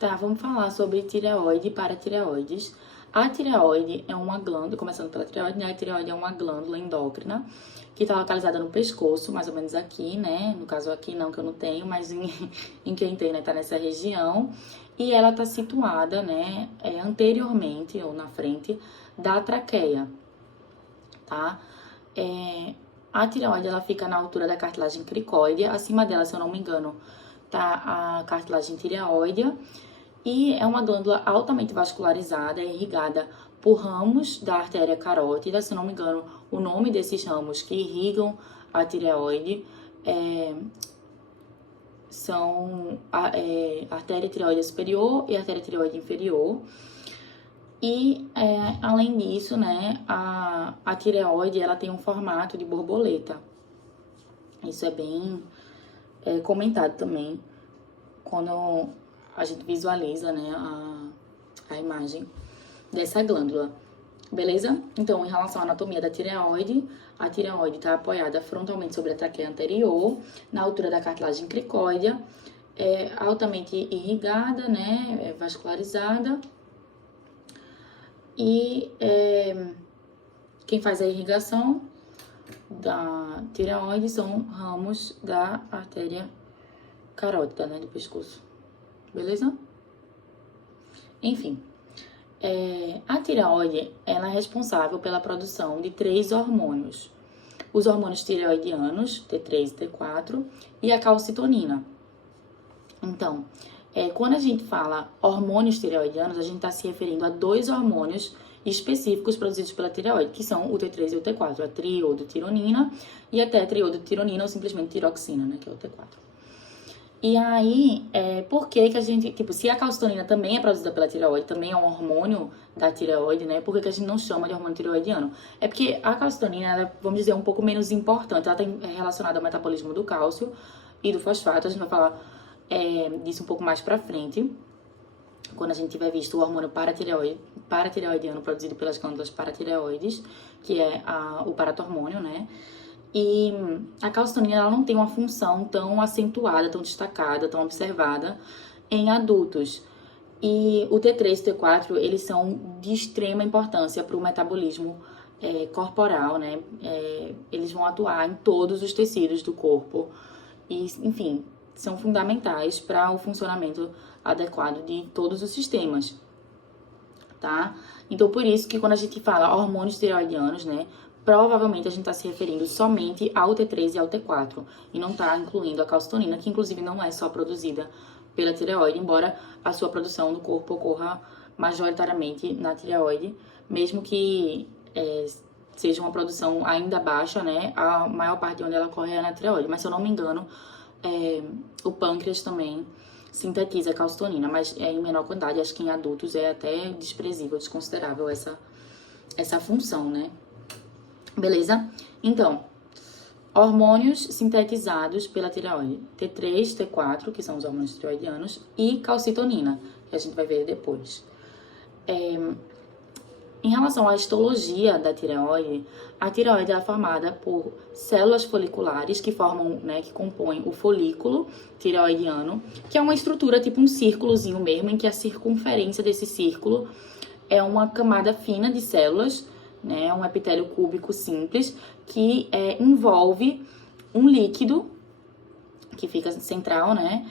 Tá, vamos falar sobre tireoide e paratireoides. A tireoide é uma glândula, começando pela tireoide, né? A tireoide é uma glândula endócrina que está localizada no pescoço, mais ou menos aqui, né? No caso aqui não, que eu não tenho, mas em quem tem, né? Tá nessa região. E ela tá situada, né? Anteriormente ou na frente da traqueia, tá? A tireoide, ela fica na altura da cartilagem cricóidea. Acima dela, se eu não me engano, tá a cartilagem tireoide. E é uma glândula altamente vascularizada, irrigada por ramos da artéria carótida. Se não me engano, o nome desses ramos que irrigam a tireoide são a artéria tireoide superior e artéria tireoide inferior. E, além disso, né, a tireoide, ela tem um formato de borboleta. Isso é bem comentado também quando a gente visualiza, né, a imagem dessa glândula, beleza? Então, em relação à anatomia da tireoide, a tireoide está apoiada frontalmente sobre a traqueia anterior, na altura da cartilagem cricóidea, é altamente irrigada, né, vascularizada, e quem faz a irrigação da tireoide são ramos da artéria carótida, né, do pescoço, beleza? Enfim, a tireoide, ela é responsável pela produção de 3 hormônios. Os hormônios tireoidianos, T3 e T4, e a calcitonina. Então, quando a gente fala hormônios tireoidianos, a gente está se referindo a 2 hormônios específicos produzidos pela tireoide, que são o T3 e o T4, a triodotironina e a tetraiodotironina, ou simplesmente tiroxina, né, que é o T4. E aí, por que a gente, tipo, se a calcitonina também é produzida pela tireoide, também é um hormônio da tireoide, né? Por que a gente não chama de hormônio tireoidiano? É porque a calcitonina, ela, vamos dizer, um pouco menos importante. Ela está relacionada ao metabolismo do cálcio e do fosfato. A gente vai falar disso um pouco mais pra frente, quando a gente tiver visto o hormônio paratireoidiano produzido pelas glândulas paratireoides, que é o paratormônio, né? E a calcitonina, ela não tem uma função tão acentuada, tão destacada, tão observada em adultos. E o T3 e o T4, eles são de extrema importância para o metabolismo corporal, né? Eles vão atuar em todos os tecidos do corpo e, enfim, são fundamentais para o funcionamento adequado de todos os sistemas, tá? Então, por isso que quando a gente fala hormônios tireoidianos, né, provavelmente a gente está se referindo somente ao T3 e ao T4 e não está incluindo a calcitonina, que inclusive não é só produzida pela tireoide, embora a sua produção no corpo ocorra majoritariamente na tireoide, mesmo que seja uma produção ainda baixa, né, a maior parte onde ela ocorre é na tireoide, mas se eu não me engano, o pâncreas também sintetiza calcitonina, mas em menor quantidade, acho que em adultos é até desprezível, desconsiderável essa função, né? Beleza? Então, hormônios sintetizados pela tireoide, T3, T4, que são os hormônios tireoidianos, e calcitonina, que a gente vai ver depois. Em relação à histologia da tireoide, a tireoide é formada por células foliculares que formam, né, que compõem o folículo tireoidiano, que é uma estrutura tipo um círculozinho mesmo, em que a circunferência desse círculo é uma camada fina de células, né, um epitélio cúbico simples, que envolve um líquido que fica central, né,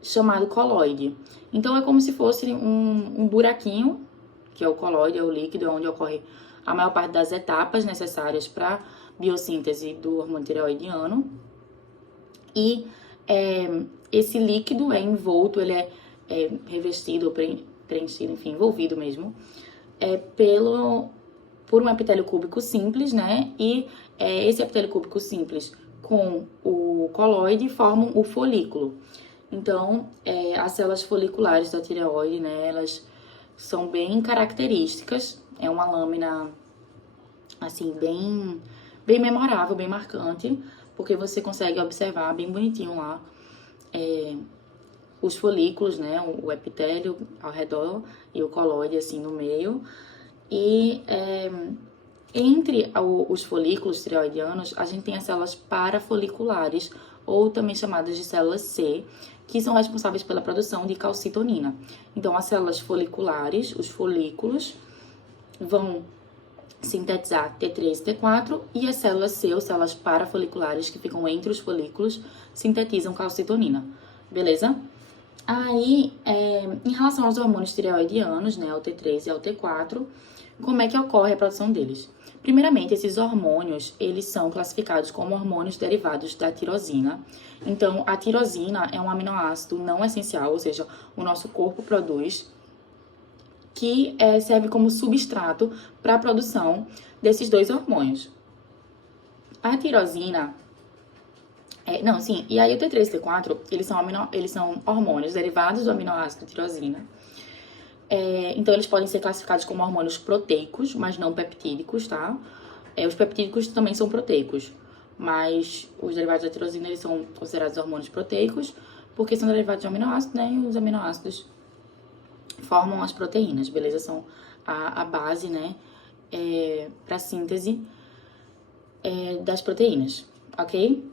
chamado coloide. Então, é como se fosse um buraquinho, que é o coloide, é o líquido, onde ocorre a maior parte das etapas necessárias para biossíntese do hormônio tireoidiano. E esse líquido é envolto, ele é revestido, preenchido, enfim, envolvido mesmo, por um epitélio cúbico simples, né? E esse epitélio cúbico simples com o coloide formam o folículo. Então, as células foliculares da tireoide, né, elas são bem características, é uma lâmina, assim, bem memorável, bem marcante, porque você consegue observar bem bonitinho lá os folículos, né, o epitélio ao redor e o coloide, assim, no meio. E entre os folículos tireoidianos, a gente tem as células parafoliculares, ou também chamadas de células C, que são responsáveis pela produção de calcitonina. Então, as células foliculares, os folículos, vão sintetizar T3 e T4, e as células C, ou células parafoliculares, que ficam entre os folículos, sintetizam calcitonina, beleza? Aí, em relação aos hormônios tireoidianos, né, ao T3 e ao T4, como é que ocorre a produção deles? Primeiramente, esses hormônios, eles são classificados como hormônios derivados da tirosina. Então, a tirosina é um aminoácido não essencial, ou seja, o nosso corpo produz, que serve como substrato para a produção desses dois hormônios. A tirosina... e aí o T3 e T4, eles são hormônios derivados do aminoácido tirosina. Então, eles podem ser classificados como hormônios proteicos, mas não peptídicos, tá? Os peptídicos também são proteicos, mas os derivados da tirosina, eles são considerados hormônios proteicos, porque são derivados de aminoácidos, né? E os aminoácidos formam as proteínas, beleza? São a base, né? Para síntese das proteínas, ok?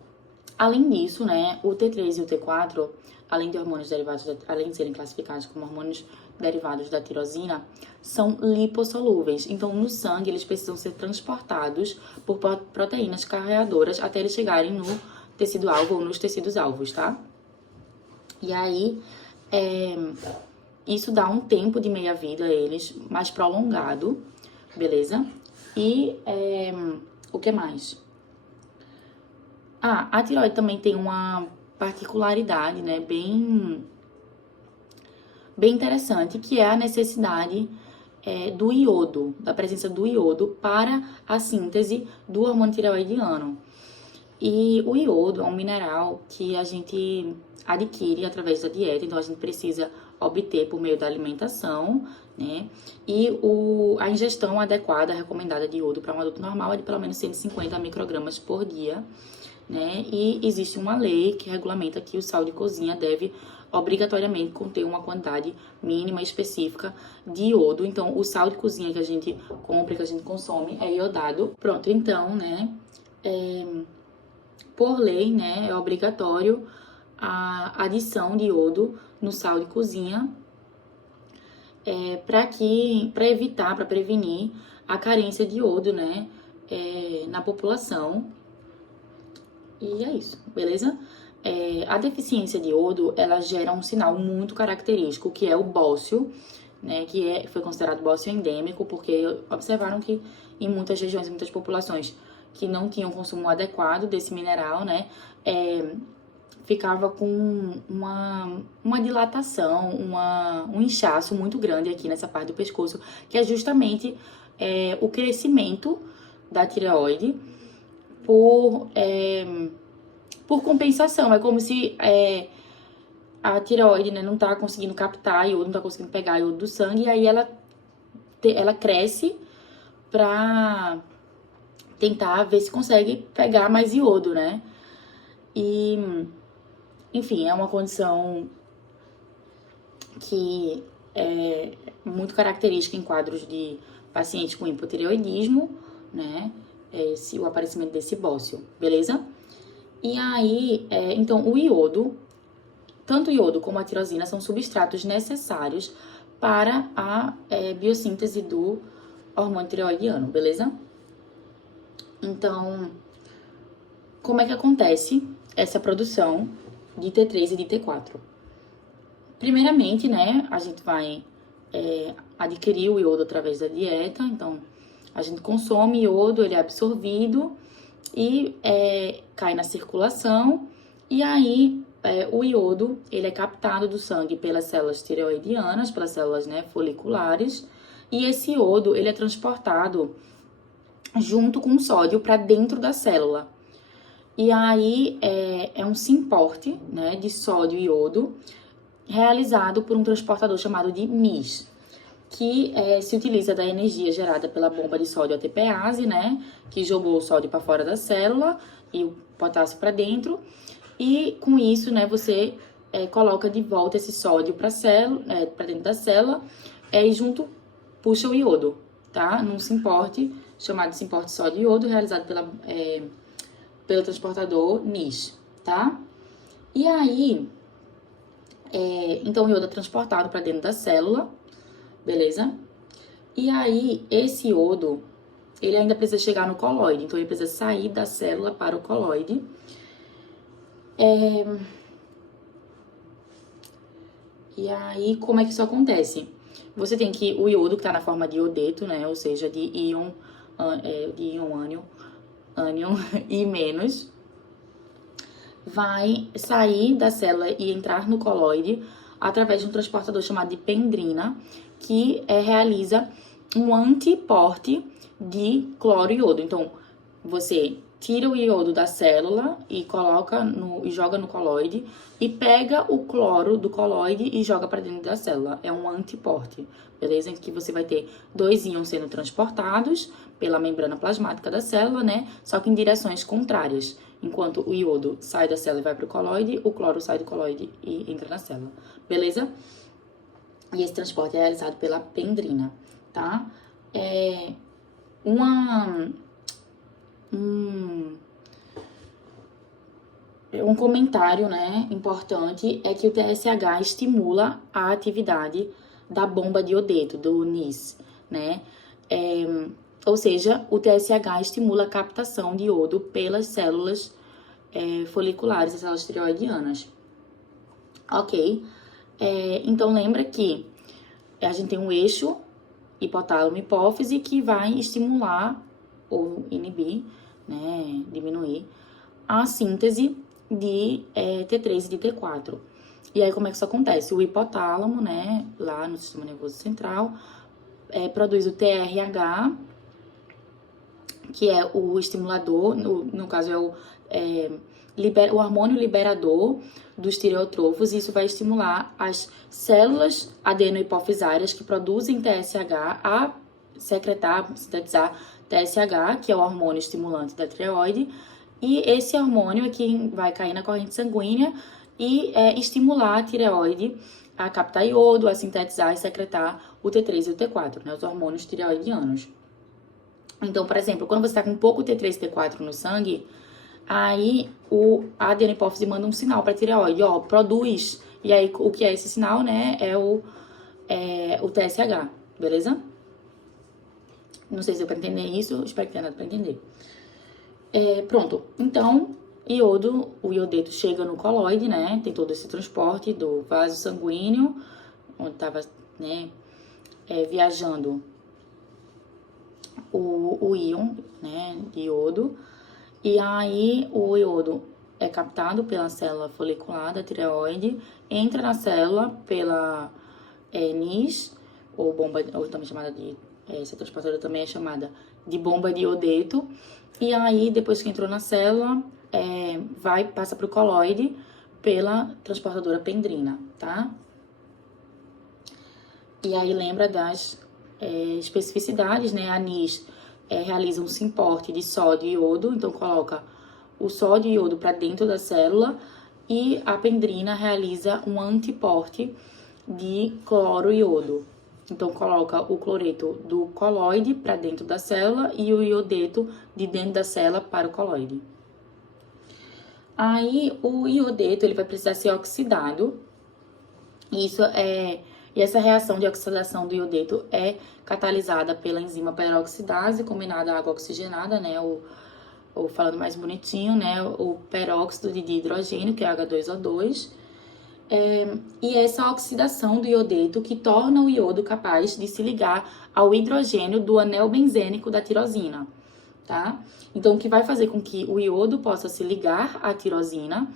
Além disso, né? O T3 e o T4, além de hormônios derivados, além de serem classificados como hormônios derivados da tirosina, são lipossolúveis. Então, no sangue, eles precisam ser transportados por proteínas carreadoras até eles chegarem no tecido-alvo ou nos tecidos-alvos, tá? E aí, isso dá um tempo de meia-vida a eles, mais prolongado, beleza? E o que mais? A tireoide também tem uma particularidade, né, bem interessante, que é a necessidade do iodo, da presença do iodo para a síntese do hormônio tireoidiano. E o iodo é um mineral que a gente adquire através da dieta, então a gente precisa obter por meio da alimentação, né? E a ingestão adequada, recomendada de iodo para um adulto normal é de pelo menos 150 microgramas por dia, né? E existe uma lei que regulamenta que o sal de cozinha deve obrigatoriamente conter uma quantidade mínima específica de iodo. Então, o sal de cozinha que a gente compra, que a gente consome, é iodado. Pronto, então, né, por lei, né, é obrigatório a adição de iodo no sal de cozinha para evitar, para prevenir a carência de iodo, né, na população. E é isso, beleza? A deficiência de iodo, ela gera um sinal muito característico, que é o bócio, né, que foi considerado bócio endêmico, porque observaram que em muitas regiões, em muitas populações que não tinham consumo adequado desse mineral, né, ficava com uma dilatação, um inchaço muito grande aqui nessa parte do pescoço, que é justamente o crescimento da tireoide por compensação. É como se a tireoide, né, não tá conseguindo captar iodo, não tá conseguindo pegar iodo do sangue, e aí ela cresce pra tentar ver se consegue pegar mais iodo, né? E, enfim, é uma condição que é muito característica em quadros de pacientes com hipotireoidismo, né? O aparecimento desse bócio, beleza? E aí, então, o iodo, tanto o iodo como a tirosina são substratos necessários para a biossíntese do hormônio tireoidiano, beleza? Então, como é que acontece essa produção de T3 e de T4? Primeiramente, né, a gente vai adquirir o iodo através da dieta. Então, a gente consome iodo, ele é absorvido e cai na circulação. E aí, o iodo, ele é captado do sangue pelas células tireoidianas, pelas células, né, foliculares. E esse iodo, ele é transportado junto com o sódio para dentro da célula. E aí, é um simporte, né, de sódio e iodo, realizado por um transportador chamado de MIS, que se utiliza da energia gerada pela bomba de sódio ATPase, né, que jogou o sódio para fora da célula e o potássio para dentro, e com isso, né, você coloca de volta esse sódio para dentro da célula, e junto puxa o iodo, tá, num simporte chamado simporte sódio e iodo, realizado pelo transportador MIS, tá? E aí, então o iodo é transportado para dentro da célula, beleza? E aí, esse iodo, ele ainda precisa chegar no coloide, então ele precisa sair da célula para o coloide. E aí, como é que isso acontece? Você tem que, o iodo que está na forma de iodeto, né, ou seja, de íon ânion e menos, vai sair da célula e entrar no coloide através de um transportador chamado de pendrina, que realiza um antiporte de cloro e iodo. Então, você tira o iodo da célula e e joga no coloide e pega o cloro do coloide e joga para dentro da célula. É um antiporte, beleza? Em que você vai ter 2 íons sendo transportados pela membrana plasmática da célula, né? Só que em direções contrárias. Enquanto o iodo sai da célula e vai para o coloide, o cloro sai do coloide e entra na célula, beleza? E esse transporte é realizado pela pendrina, tá? Um comentário, né, importante é que o TSH estimula a atividade da bomba de iodeto, do NIS, né? Ou seja, o TSH estimula a captação de iodo pelas células foliculares, as células tireoidianas. Ok? Então, lembra que a gente tem um eixo hipotálamo-hipófise que vai estimular ou inibir, né, diminuir a síntese de T3 e de T4. E aí, como é que isso acontece? O hipotálamo, né, lá no sistema nervoso central, produz o TRH, que é o estimulador, no caso o hormônio liberador dos tireotrofos, e isso vai estimular as células adenohipofisárias que produzem TSH a sintetizar TSH, que é o hormônio estimulante da tireoide, e esse hormônio é que vai cair na corrente sanguínea e estimular a tireoide a captar iodo, a sintetizar e secretar o T3 e o T4, né, os hormônios tireoidianos. Então, por exemplo, quando você está com pouco T3 e T4 no sangue, aí a adenohipófise manda um sinal para a tireoide, ó, produz. E aí, o que é esse sinal, né, é o TSH, beleza? Não sei se deu para entender isso, espero que tenha dado para entender. Pronto, então, o iodeto chega no coloide, né, tem todo esse transporte do vaso sanguíneo, onde estava, né, viajando o íon, né, de iodo, e aí o iodo é captado pela célula folicular da tireoide, entra na célula pela NIS, ou bomba, ou também chamada de, essa transportadora também é chamada de bomba de iodeto, e aí depois que entrou na célula, passa para o coloide pela transportadora pendrina, tá? E aí lembra das especificidades, né? A NIS realiza um simporte de sódio e iodo, então coloca o sódio e iodo para dentro da célula, e a pendrina realiza um antiporte de cloro e iodo. Então coloca o cloreto do coloide para dentro da célula e o iodeto de dentro da célula para o coloide. Aí o iodeto ele vai precisar ser oxidado. E essa reação de oxidação do iodeto é catalisada pela enzima peroxidase combinada à água oxigenada, né? Ou falando mais bonitinho, né? O peróxido de hidrogênio, que é H2O2. E essa oxidação do iodeto que torna o iodo capaz de se ligar ao hidrogênio do anel benzênico da tirosina, tá? Então, o que vai fazer com que o iodo possa se ligar à tirosina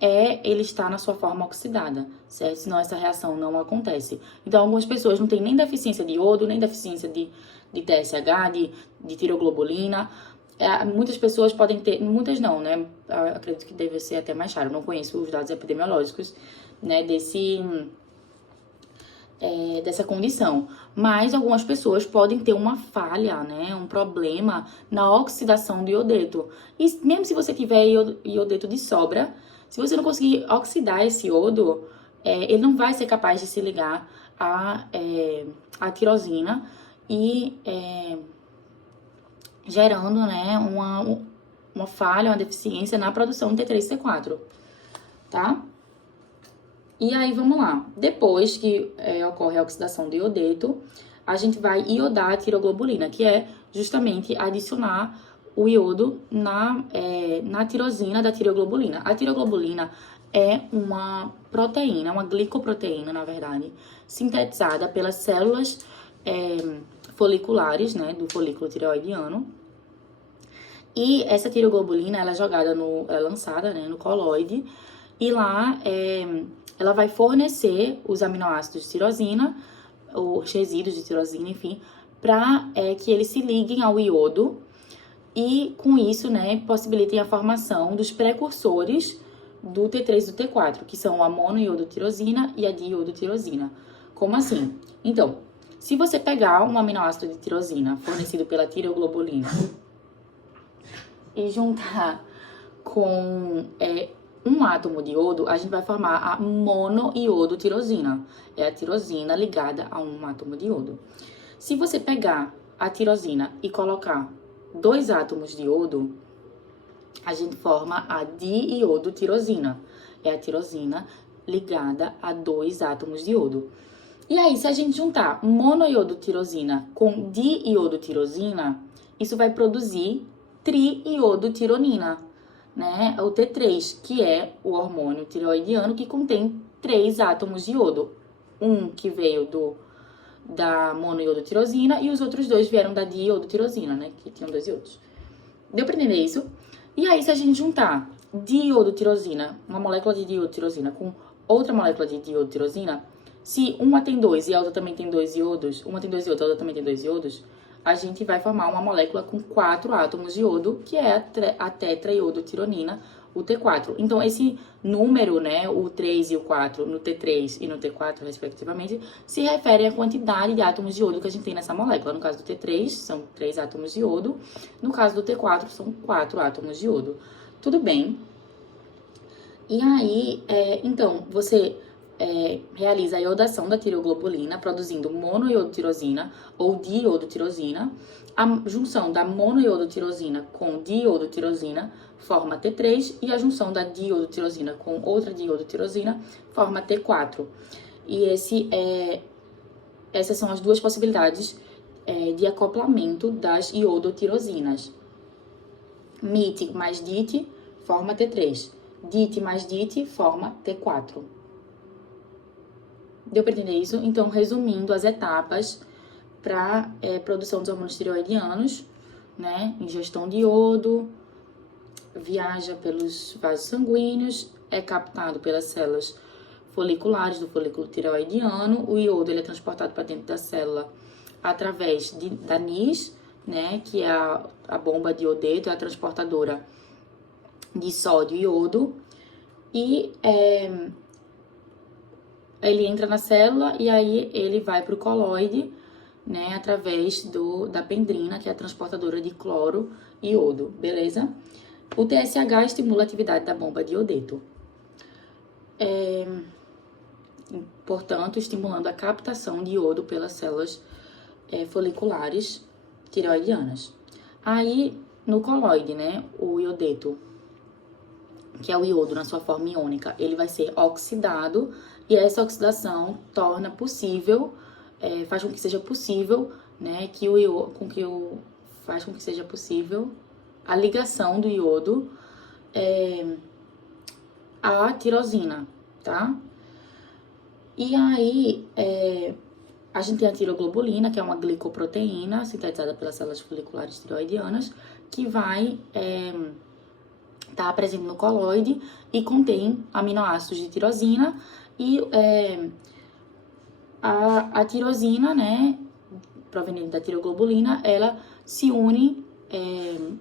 ele estar na sua forma oxidada, certo? Senão essa reação não acontece. Então, algumas pessoas não têm nem deficiência de iodo, nem deficiência de TSH, de tiroglobulina. Muitas pessoas podem ter, muitas não, né? Eu acredito que deve ser até mais raro, não conheço os dados epidemiológicos, né, dessa condição. Mas algumas pessoas podem ter uma falha, né, um problema na oxidação do iodeto. E mesmo se você tiver iodeto de sobra, se você não conseguir oxidar esse iodo, ele não vai ser capaz de se ligar à tirosina e gerando, né, uma falha, uma deficiência na produção de T3 e T4. tá? E aí, vamos lá. Depois que ocorre a oxidação do iodeto, a gente vai iodar a tiroglobulina, que é justamente adicionar o iodo na tirosina da tiroglobulina. A tiroglobulina é uma proteína, uma glicoproteína, na verdade, sintetizada pelas células foliculares, né, do folículo tireoidiano. E essa tiroglobulina, ela é lançada, né, no coloide, e lá ela vai fornecer os aminoácidos de tirosina, os resíduos de tirosina, enfim, para que eles se liguem ao iodo e, com isso, né, possibilitem a formação dos precursores do T3 e do T4, que são a monoiodotirosina e a diiodotirosina. Como assim? Então, se você pegar um aminoácido de tirosina fornecido pela tiroglobulina e juntar com um átomo de iodo, a gente vai formar a monoiodotirosina. É a tirosina ligada a um átomo de iodo. Se você pegar a tirosina e colocar 2 átomos de iodo, a gente forma a diiodotirosina. É a tirosina ligada a 2 átomos de iodo. E aí, se a gente juntar monoiodotirosina com diiodotirosina, isso vai produzir triiodotironina, né? O T3, que é o hormônio tireoidiano que contém 3 átomos de iodo. Um que veio da monoiodotirosina e os outros 2 vieram da diiodotirosina, né? Que tinham 2 iodos. Deu pra entender isso? E aí, se a gente juntar diiodotirosina, uma molécula de diiodotirosina com outra molécula de diiodotirosina, se uma tem 2 e a outra também tem 2 iodos, uma tem 2 iodos, a outra também tem 2 iodos, a gente vai formar uma molécula com 4 átomos de iodo, que é a tetraiodotironina, o T4. Então, esse número, né, o 3 e o 4, no T3 e no T4, respectivamente, se refere à quantidade de átomos de iodo que a gente tem nessa molécula. No caso do T3, são 3 átomos de iodo. No caso do T4, são 4 átomos de iodo. Tudo bem? E aí, então, você realiza a iodação da tiroglobulina, produzindo monoiodotirosina ou diiodotirosina. A junção da monoiodotirosina com diiodotirosina forma T3 e a junção da diiodotirosina com outra diiodotirosina forma T4. E essas são as duas possibilidades de acoplamento das iodotirosinas. MIT mais DIT forma T3. DIT mais DIT forma T4. Deu para entender isso? Então, resumindo as etapas para produção dos hormônios tireoidianos, né? Ingestão de iodo, viaja pelos vasos sanguíneos, é captado pelas células foliculares do folículo tireoidiano. O iodo ele é transportado para dentro da célula através da NIS, né? Que é a bomba de iodeto, é a transportadora de sódio e iodo. E ele entra na célula e aí ele vai para o coloide, né, através da pendrina, que é a transportadora de cloro e iodo, beleza? O TSH estimula a atividade da bomba de iodeto. Portanto, estimulando a captação de iodo pelas células foliculares tireoidianas. Aí, no coloide, né, o iodeto, que é o iodo na sua forma iônica, ele vai ser oxidado e essa oxidação torna possível, faz com que seja possível, né, faz com que seja possível a ligação do iodo à tirosina, tá? E aí, a gente tem a tiroglobulina, que é uma glicoproteína sintetizada pelas células foliculares tireoidianas, que vai tá presente no coloide e contém aminoácidos de tirosina e a tirosina, né, proveniente da tiroglobulina, ela se une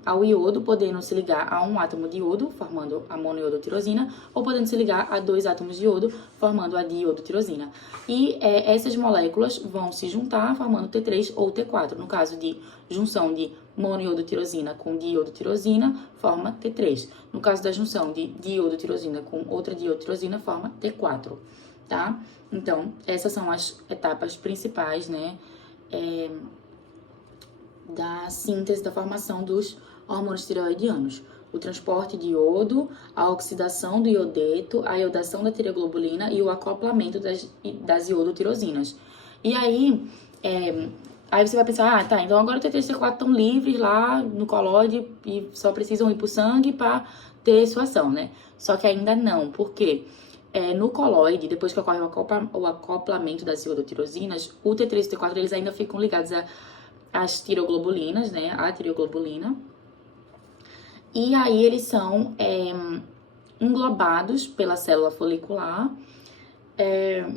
ao iodo, podendo se ligar a um átomo de iodo, formando a monoiodotirosina, ou podendo se ligar a 2 átomos de iodo, formando a diiodotirosina. E essas moléculas vão se juntar, formando T3 ou T4. No caso de junção de monoiodotirosina com diiodotirosina, forma T3. No caso da junção de diiodotirosina com outra diiodotirosina, forma T4, tá? Então, essas são as etapas principais, né, da síntese, da formação dos hormônios tireoidianos. o transporte de iodo, a oxidação do iodeto, a iodação da tireoglobulina e o acoplamento das iodotirosinas. E aí, aí você vai pensar, tá, então agora o T3 e T4 estão livres lá no colóide e só precisam ir pro sangue para ter sua ação, né? Só que ainda não, por quê? No colóide, depois que ocorre o acoplamento das iodotirosinas, o T3 e T4 eles ainda ficam ligados às tireoglobulinas, né? A tireoglobulina. E aí eles são englobados pela célula folicular.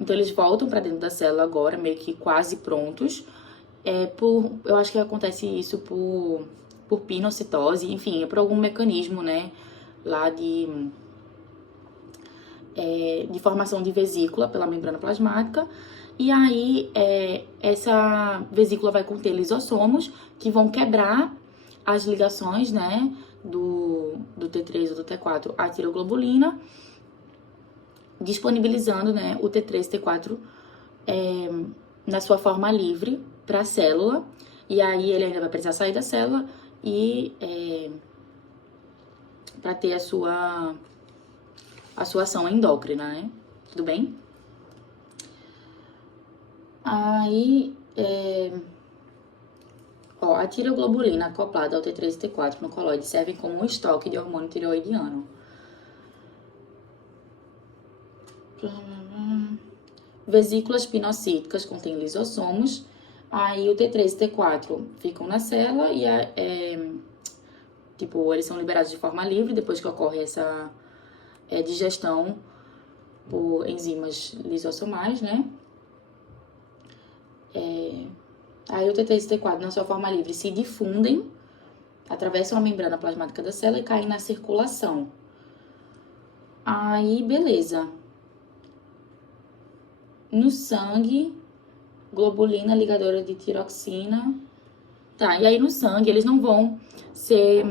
Então eles voltam para dentro da célula agora, meio que quase prontos. Eu acho que acontece isso por pinocitose, enfim, é por algum mecanismo, né? Lá de formação de vesícula pela membrana plasmática. E aí, essa vesícula vai conter lisossomos que vão quebrar as ligações, né, do T3 ou do T4 à tireoglobulina, disponibilizando, né, o T3 e T4 na sua forma livre para a célula. E aí, ele ainda vai precisar sair da célula e para ter a sua ação endócrina, né? Tudo bem? Aí, a tireoglobulina acoplada ao T3 e T4 no colóide serve como um estoque de hormônio tireoidiano. Vesículas pinocíticas contêm lisossomos. Aí o T3 e T4 ficam na célula e eles são liberados de forma livre depois que ocorre essa digestão por enzimas lisossomais, né? Aí o T3 e T4, na sua forma livre, se difundem, atravessam a membrana plasmática da célula e caem na circulação. Aí, beleza. No sangue, globulina ligadora de tiroxina. Tá, e aí no sangue eles não vão ser...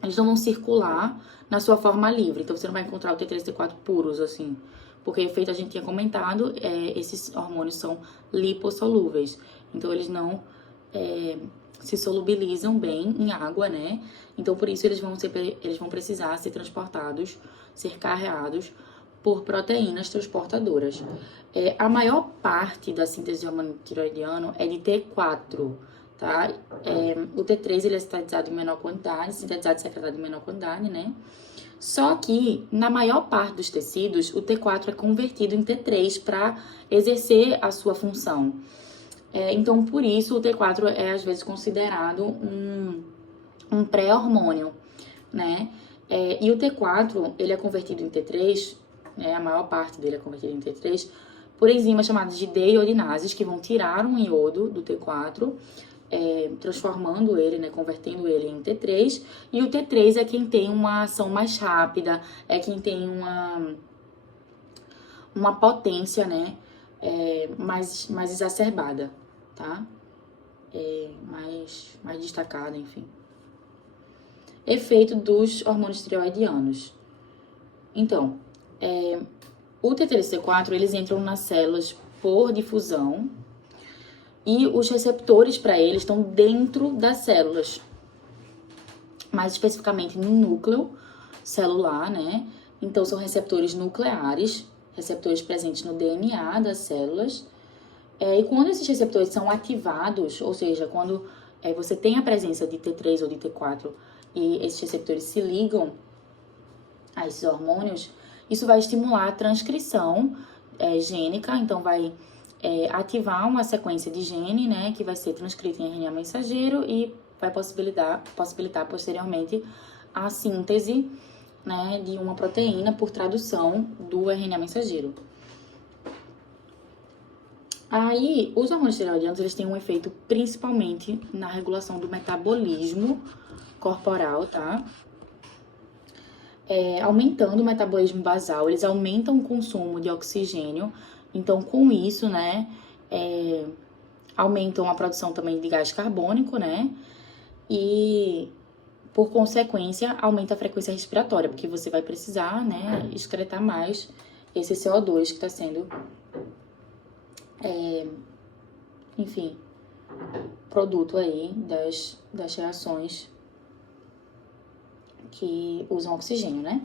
eles não vão circular na sua forma livre. Então, você não vai encontrar o T3 e T4 puros, assim. Porque, efeito, a gente tinha comentado, esses hormônios são lipossolúveis. Então, eles não se solubilizam bem em água, né? Então, por isso, eles vão precisar ser transportados, ser carreados por proteínas transportadoras. A maior parte da síntese de hormônio tiroidiano é de T4, tá? O T3, ele é sintetizado em menor quantidade, sintetizado e secretado em menor quantidade, né? Só que, na maior parte dos tecidos, o T4 é convertido em T3 para exercer a sua função. Então, por isso, o T4 é, às vezes, considerado um pré-hormônio, né? E o T4, ele é convertido em T3, né? A maior parte dele é convertido em T3, por enzimas chamadas de deiodinases, que vão tirar um iodo do T4, transformando ele, né, convertendo ele em T3, e o T3 é quem tem uma ação mais rápida, é quem tem uma potência, né, mais exacerbada, tá? Mais destacada, enfim. Efeito dos hormônios tireoidianos. Então, o T3 e T4, eles entram nas células por difusão, e os receptores para eles estão dentro das células, mais especificamente no núcleo celular, né? Então, são receptores nucleares, receptores presentes no DNA das células. E quando esses receptores são ativados, ou seja, quando você tem a presença de T3 ou de T4 e esses receptores se ligam a esses hormônios, isso vai estimular a transcrição gênica, então vai ativar uma sequência de gene, né, que vai ser transcrita em RNA mensageiro e vai possibilitar posteriormente a síntese, né, de uma proteína por tradução do RNA mensageiro. Aí, os hormônios tireoidianos, eles têm um efeito principalmente na regulação do metabolismo corporal, tá? Aumentando o metabolismo basal, eles aumentam o consumo de oxigênio. Então, com isso, né, aumentam a produção também de gás carbônico, né? E, por consequência, aumenta a frequência respiratória, porque você vai precisar, né, excretar mais esse CO2 que está sendo, enfim, produto aí das reações que usam oxigênio, né?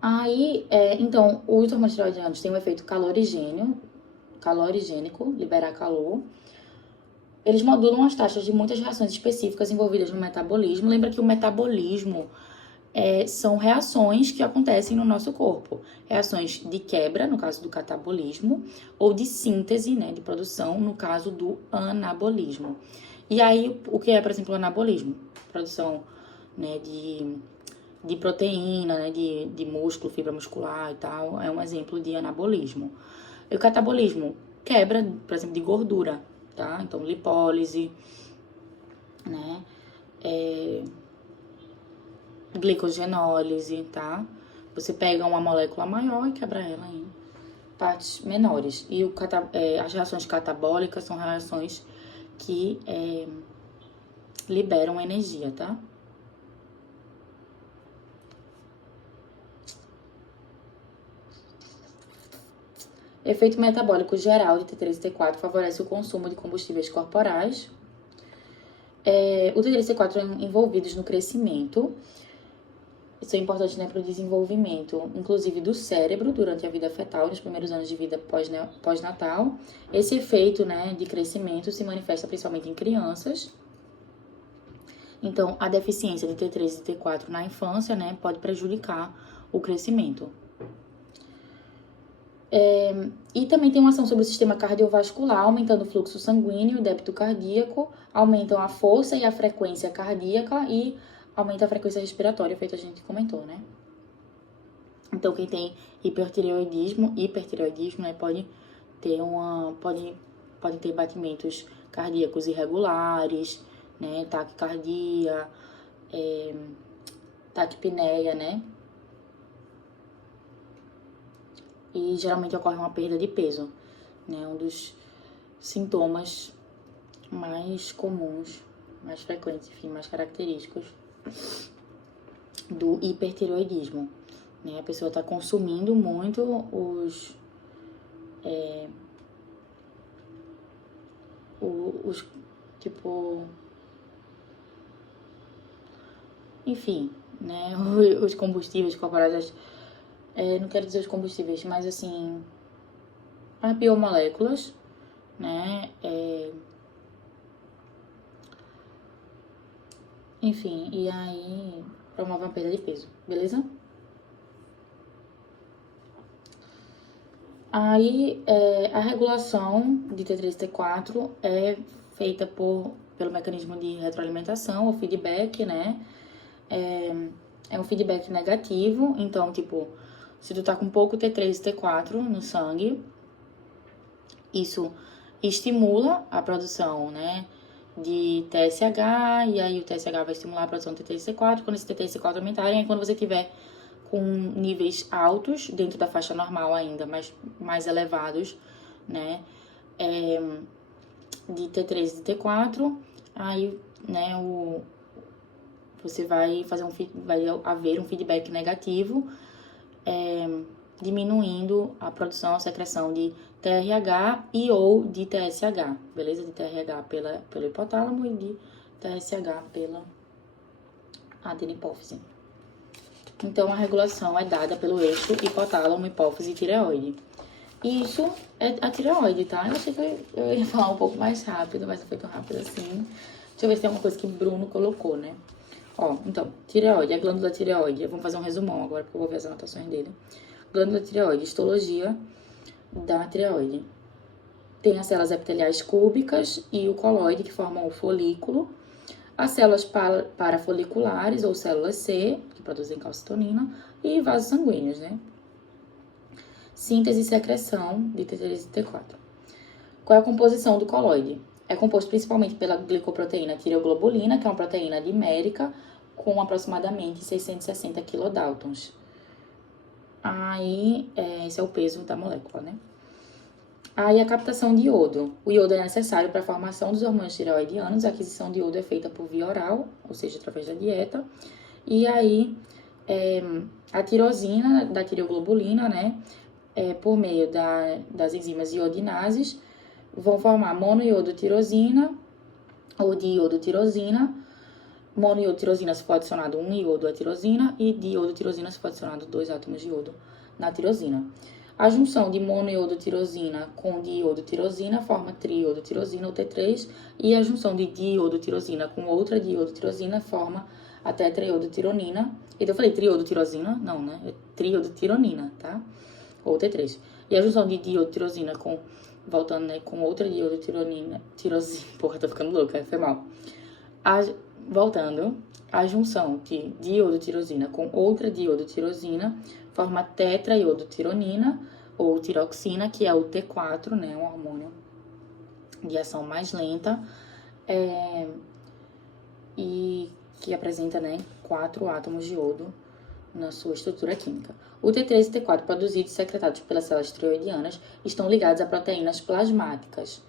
Aí, então, os hormônios tireoidianos têm um efeito calorigênico, liberar calor. Eles modulam as taxas de muitas reações específicas envolvidas no metabolismo. Lembra que o metabolismo são reações que acontecem no nosso corpo. Reações de quebra, no caso do catabolismo, ou de síntese, né, de produção, no caso do anabolismo. E aí, o que é, por exemplo, o anabolismo? Produção, né, de proteína, né, de músculo, fibra muscular e tal, é um exemplo de anabolismo. E o catabolismo, quebra, por exemplo, de gordura, tá? Então, lipólise, né, glicogenólise, tá? Você pega uma molécula maior e quebra ela em partes menores. E as reações catabólicas são reações que liberam energia, tá? Efeito metabólico geral de T3 e T4 favorece o consumo de combustíveis corporais. O T3 e T4 são envolvidos no crescimento. Isso é importante, né, para o desenvolvimento, inclusive do cérebro, durante a vida fetal, nos primeiros anos de vida pós-natal. Esse efeito, né, de crescimento se manifesta principalmente em crianças. Então, a deficiência de T3 e T4 na infância, né, pode prejudicar o crescimento. E também tem uma ação sobre o sistema cardiovascular, aumentando o fluxo sanguíneo, o débito cardíaco, aumentam a força e a frequência cardíaca e aumenta a frequência respiratória, feito a gente comentou, né? Então, quem tem hipertireoidismo, né, pode ter batimentos cardíacos irregulares, né, taquicardia, taquipneia, né? E geralmente ocorre uma perda de peso, né? Um dos sintomas mais comuns, mais frequentes, enfim, mais característicos do hipertireoidismo, né? A pessoa está consumindo muito enfim, né? Os combustíveis corporais, não quero dizer os combustíveis, mas assim, as biomoléculas, né? Enfim, e aí promove uma perda de peso, beleza? Aí, a regulação de T3 e T4 é feita pelo mecanismo de retroalimentação, o feedback, né? É um feedback negativo, então, tipo, se tu tá com pouco T3 e T4 no sangue, isso estimula a produção, né, de TSH, e aí o TSH vai estimular a produção de T3 e T4, quando esse T3 e T4 aumentarem, aí quando você tiver com níveis altos, dentro da faixa normal ainda, mas mais elevados, né, de T3 e T4, aí, né, você vai haver um feedback negativo, diminuindo a produção, a secreção de TRH e ou de TSH, beleza? De TRH pelo hipotálamo e de TSH pela adenohipófise. Então, a regulação é dada pelo eixo hipotálamo, hipófise e tireoide. E isso é a tireoide, tá? Eu achei que eu ia falar um pouco mais rápido, mas não foi tão rápido assim. Deixa eu ver se tem alguma coisa que o Bruno colocou, né? Ó, então, tireoide, a glândula tireoide. Vamos fazer um resumão agora, porque eu vou ver as anotações dele. Glândula tireoide, histologia da tireoide. Tem as células epiteliais cúbicas e o coloide, que formam o folículo. As células parafoliculares, ou células C, que produzem calcitonina, e vasos sanguíneos, né? Síntese e secreção de T3 e T4. Qual é a composição do coloide? É composto principalmente pela glicoproteína tireoglobulina, que é uma proteína dimérica, com aproximadamente 660 kilodaltons. Aí, esse é o peso da molécula, né? Aí, a captação de iodo. O iodo é necessário para a formação dos hormônios tireoidianos. A aquisição de iodo é feita por via oral, ou seja, através da dieta. E aí, a tirosina da tireoglobulina, né, por meio das enzimas iodinases, vão formar monoiodotirosina ou diiodotirosina, Monoiodotirosina, se for adicionado um iodo à tirosina, e diiodotirosina, se for adicionado 2 átomos de iodo na tirosina. A junção de monoiodotirosina com diiodotirosina forma triiodotirosina, ou T3, e a junção de diiodotirosina com outra diiodotirosina forma a tetraiodotironina. Então, eu falei triodotirosina? Não, né? É triodotironina, tá? Ou T3. E a junção de diiodotirosina com, voltando, né, com outra diiodotironina, porra, tô ficando louca, foi mal. Voltando, a junção de diodotirosina com outra diodotirosina forma tetraiodotironina ou tiroxina, que é o T4, né, um hormônio de ação mais lenta, e que apresenta, né, 4 átomos de iodo na sua estrutura química. O T3 e T4, produzidos e secretados pelas células tireoidianas, estão ligados a proteínas plasmáticas.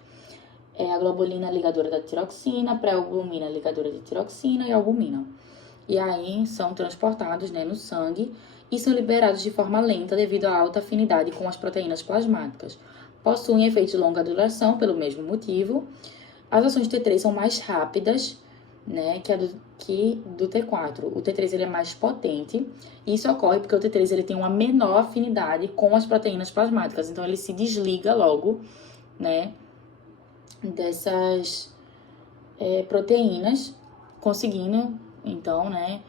A globulina ligadora da tiroxina, a pré-albumina ligadora de tiroxina e albumina. E aí são transportados, né, no sangue e são liberados de forma lenta devido à alta afinidade com as proteínas plasmáticas. Possuem efeitos de longa duração pelo mesmo motivo. As ações do T3 são mais rápidas, né, que do T4. O T3 ele é mais potente, e isso ocorre porque o T3 ele tem uma menor afinidade com as proteínas plasmáticas, então ele se desliga logo, né, dessas proteínas, conseguindo, então, né,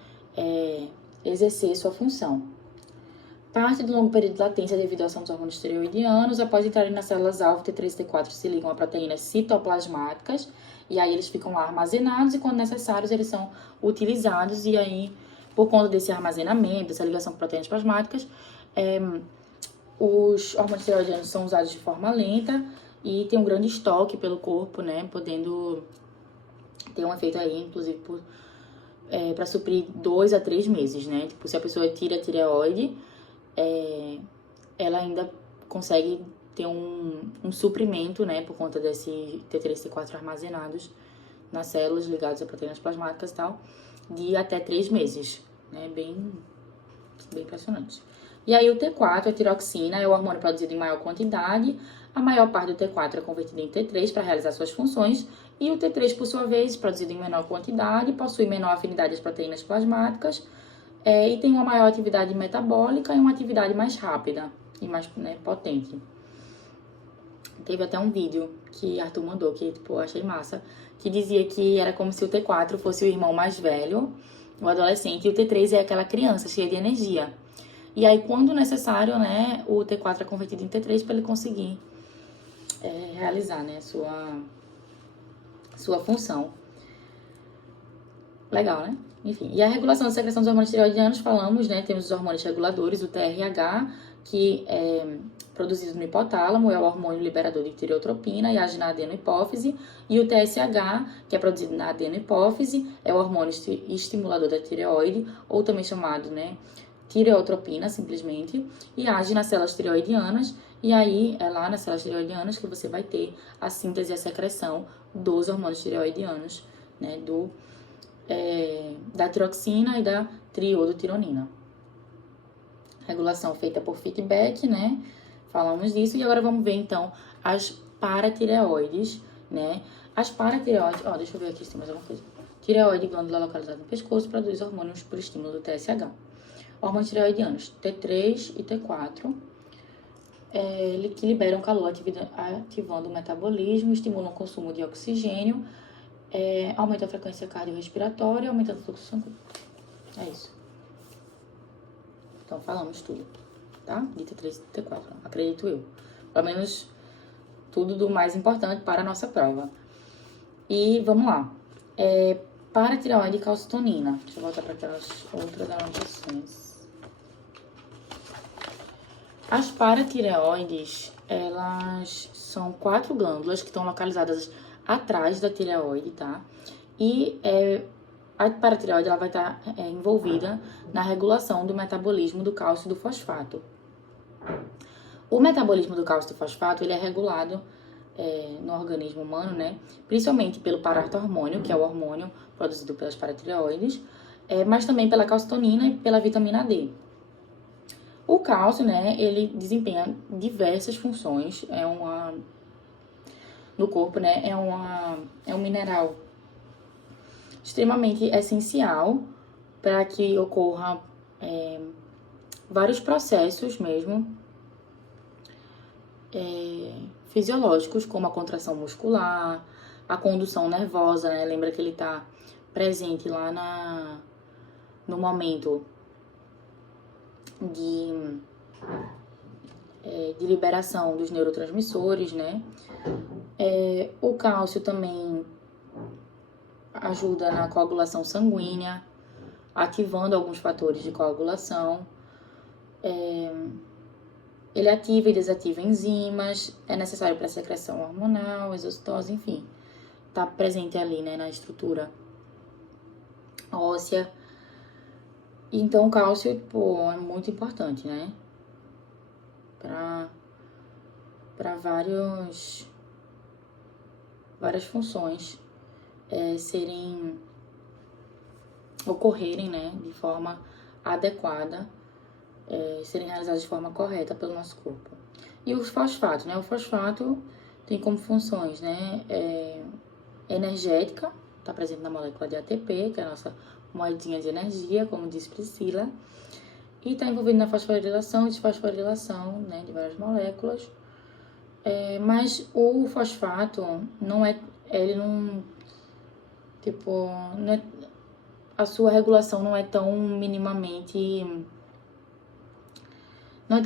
exercer sua função. Parte do longo período de latência devido à ação dos hormônios tireoidianos, após entrarem nas células-alvo, T3 e T4 se ligam a proteínas citoplasmáticas, e aí eles ficam lá armazenados, e quando necessários eles são utilizados, e aí, por conta desse armazenamento, dessa ligação com proteínas plasmáticas, os hormônios tireoidianos são usados de forma lenta, e tem um grande estoque pelo corpo, né, podendo ter um efeito aí, inclusive, para suprir 2 a 3 meses, né? Tipo, se a pessoa tira a tireoide, ela ainda consegue ter um suprimento, né, por conta desse T3 e T4 armazenados nas células ligadas a proteínas plasmáticas e tal, de até 3 meses, né? Bem impressionante. E aí o T4, a tiroxina, é o hormônio produzido em maior quantidade. A maior parte do T4 é convertida em T3 para realizar suas funções, e o T3, por sua vez, produzido em menor quantidade, possui menor afinidade às proteínas plasmáticas, e tem uma maior atividade metabólica e uma atividade mais rápida e mais, né, potente. Teve até um vídeo que Arthur mandou, que tipo, eu achei massa, que dizia que era como se o T4 fosse o irmão mais velho, o adolescente, e o T3 é aquela criança cheia de energia. E aí, quando necessário, né, o T4 é convertido em T3 para ele conseguir realizar, né, sua função. Legal, né? Enfim, e a regulação da secreção dos hormônios tireoidianos, falamos, né, temos os hormônios reguladores, o TRH, que é produzido no hipotálamo, é o hormônio liberador de tireotropina e age na adenohipófise, e o TSH, que é produzido na adenohipófise, é o hormônio estimulador da tireoide, ou também chamado, né, tireotropina, simplesmente, e age nas células tireoidianas, e aí é lá nas células tireoidianas que você vai ter a síntese e a secreção dos hormônios tireoidianos, né, da tiroxina e da triodotironina. Regulação feita por feedback, né? Falamos disso. E agora vamos ver, então, as paratireoides, né? As paratireoides... deixa eu ver aqui se tem mais alguma coisa. Tireoide, glândula localizada no pescoço, produz hormônios por estímulo do TSH. Hormônios tireoidianos, T3 e T4, que liberam calor ativando o metabolismo, estimulam o consumo de oxigênio, aumenta a frequência cardiorrespiratória, aumentando o fluxo sanguíneo. É isso. Então, falamos tudo, tá? De T3 e T4, acredito eu. Pelo menos tudo do mais importante para a nossa prova. E vamos lá. Paratireoide e calcitonina. Deixa eu voltar para aquelas outras anotações. As paratireoides, elas são 4 glândulas que estão localizadas atrás da tireoide, tá? E a paratireoide ela vai estar envolvida na regulação do metabolismo do cálcio e do fosfato. O metabolismo do cálcio e do fosfato ele é regulado no organismo humano, né? Principalmente pelo paratormônio, que é o hormônio produzido pelas paratireoides, mas também pela calcitonina e pela vitamina D. O cálcio, né, ele desempenha diversas funções, no corpo, né, é um mineral extremamente essencial para que ocorra vários processos mesmo fisiológicos, como a contração muscular, a condução nervosa, né? Lembra que ele está presente lá no momento de liberação dos neurotransmissores, né? O cálcio também ajuda na coagulação sanguínea, ativando alguns fatores de coagulação. Ele ativa e desativa enzimas, é necessário para secreção hormonal, exocitose, enfim. Está presente ali, né, na estrutura óssea. Então, o cálcio, é muito importante, né? Para várias funções ocorrerem, né, de forma adequada, serem realizadas de forma correta pelo nosso corpo. E os fosfatos, né? O fosfato tem como funções, né, energética, está presente na molécula de ATP, que é a nossa moedinha de energia, como diz Priscila, e está envolvido na fosforilação e desfosforilação, né, de várias moléculas. Mas o fosfato a sua regulação não é tão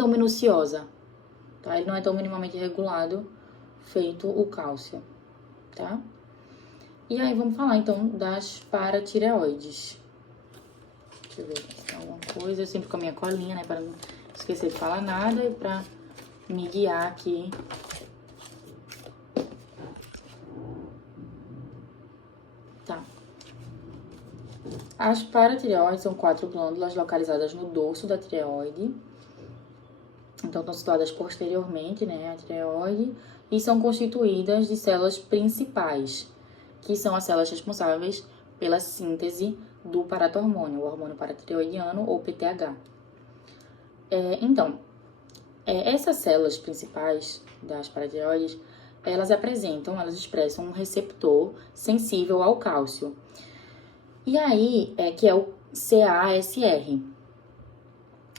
minuciosa, tá? Ele não é tão minimamente regulado, feito o cálcio, tá? E aí, vamos falar, então, das paratireoides. Deixa eu ver se tem alguma coisa. Eu sempre com a minha colinha, né? Para não esquecer de falar nada e para me guiar aqui. Tá. As paratireoides são 4 glândulas localizadas no dorso da tireoide. Então, estão situadas posteriormente, né, à tireoide. E são constituídas de células principais, que são as células responsáveis pela síntese do paratormônio, o hormônio paratireoidiano ou PTH. Essas células principais das paratireoides, elas expressam um receptor sensível ao cálcio. E aí, que é o CASR.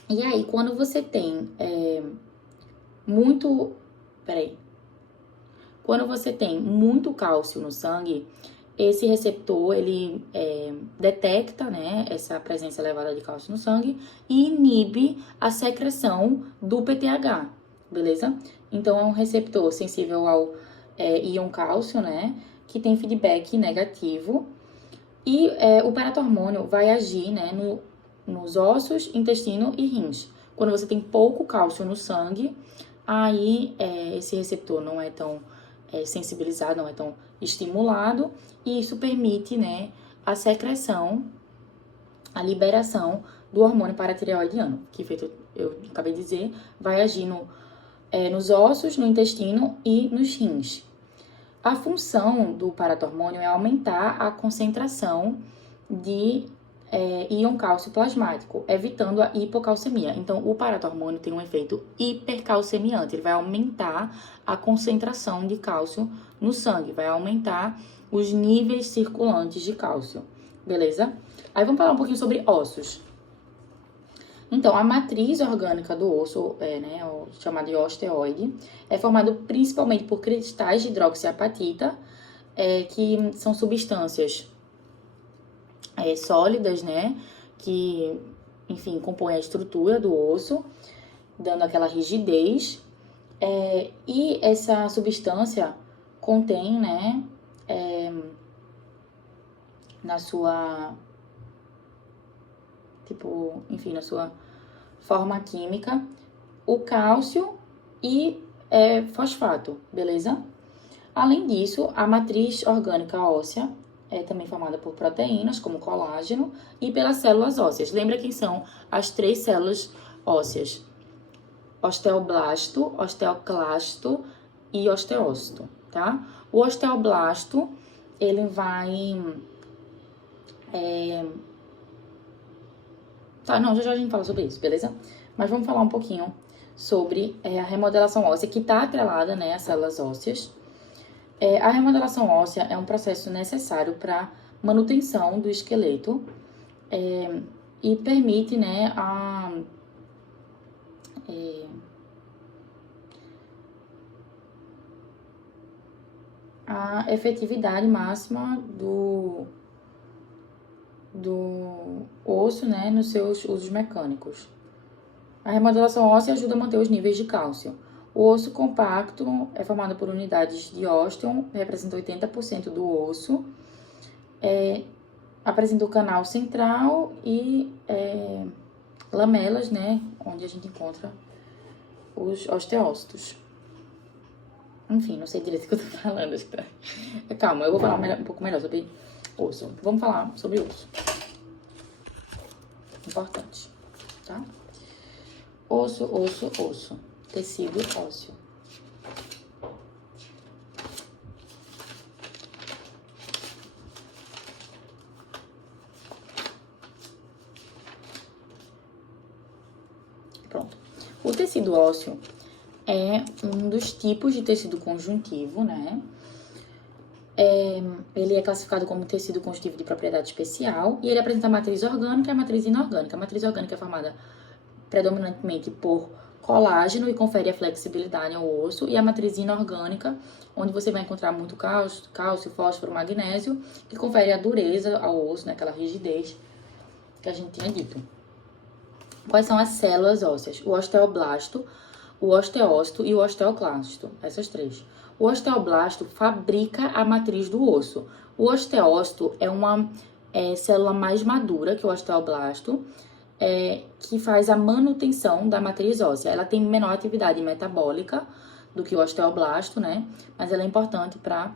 E aí, quando você tem Quando você tem muito cálcio no sangue, esse receptor, ele detecta, né, essa presença elevada de cálcio no sangue e inibe a secreção do PTH, beleza? Então, é um receptor sensível ao íon cálcio, né, que tem feedback negativo. E o paratormônio vai agir, né, nos ossos, intestino e rins. Quando você tem pouco cálcio no sangue, aí esse receptor não é tão sensibilizado, não é tão estimulado, e isso permite, né, a secreção, a liberação do hormônio paratireoidiano, que, feito eu acabei de dizer, vai agir nos ossos, no intestino e nos rins. A função do paratormônio é aumentar a concentração de íon cálcio plasmático, evitando a hipocalcemia. Então, o paratormônio tem um efeito hipercalcemiante, ele vai aumentar a concentração de cálcio no sangue, vai aumentar os níveis circulantes de cálcio, beleza? Aí vamos falar um pouquinho sobre ossos. Então, a matriz orgânica do osso, chamada de osteoide, é formada principalmente por cristais de hidroxiapatita, que são substâncias sólidas, né, que, enfim, compõem a estrutura do osso, dando aquela rigidez, e essa substância contém, né, na sua forma química, o cálcio e fosfato, beleza? Além disso, a matriz orgânica óssea é também formada por proteínas, como colágeno, e pelas células ósseas. Lembra quem são as 3 células ósseas? Osteoblasto, osteoclasto e osteócito, tá? O osteoblasto, ele vai... já a gente fala sobre isso, beleza? Mas vamos falar um pouquinho sobre a remodelação óssea, que está atrelada, né, às células ósseas. A remodelação óssea é um processo necessário para manutenção do esqueleto e permite, né, a efetividade máxima do osso, né, nos seus usos mecânicos. A remodelação óssea ajuda a manter os níveis de cálcio. O osso compacto é formado por unidades de ósteo, representa 80% do osso, apresenta o canal central e lamelas, né, onde a gente encontra os osteócitos. Enfim, não sei direito o que eu tô falando. Calma, eu vou falar um pouco melhor sobre osso. Vamos falar sobre osso. Importante, tá? Osso, osso, osso. Tecido ósseo. Pronto. O tecido ósseo é um dos tipos de tecido conjuntivo, né? Ele é classificado como tecido conjuntivo de propriedade especial e ele apresenta a matriz orgânica e a matriz inorgânica. A matriz orgânica é formada predominantemente por colágeno e confere a flexibilidade ao osso, e a matriz inorgânica, onde você vai encontrar muito cálcio, fósforo, magnésio, que confere a dureza ao osso, né, aquela rigidez que a gente tinha dito. Quais são as células ósseas? O osteoblasto, o osteócito e o osteoclasto, essas três. O osteoblasto fabrica a matriz do osso. O osteócito é uma célula mais madura que o osteoblasto, que faz a manutenção da matriz óssea. Ela tem menor atividade metabólica do que o osteoblasto, né? Mas ela é importante para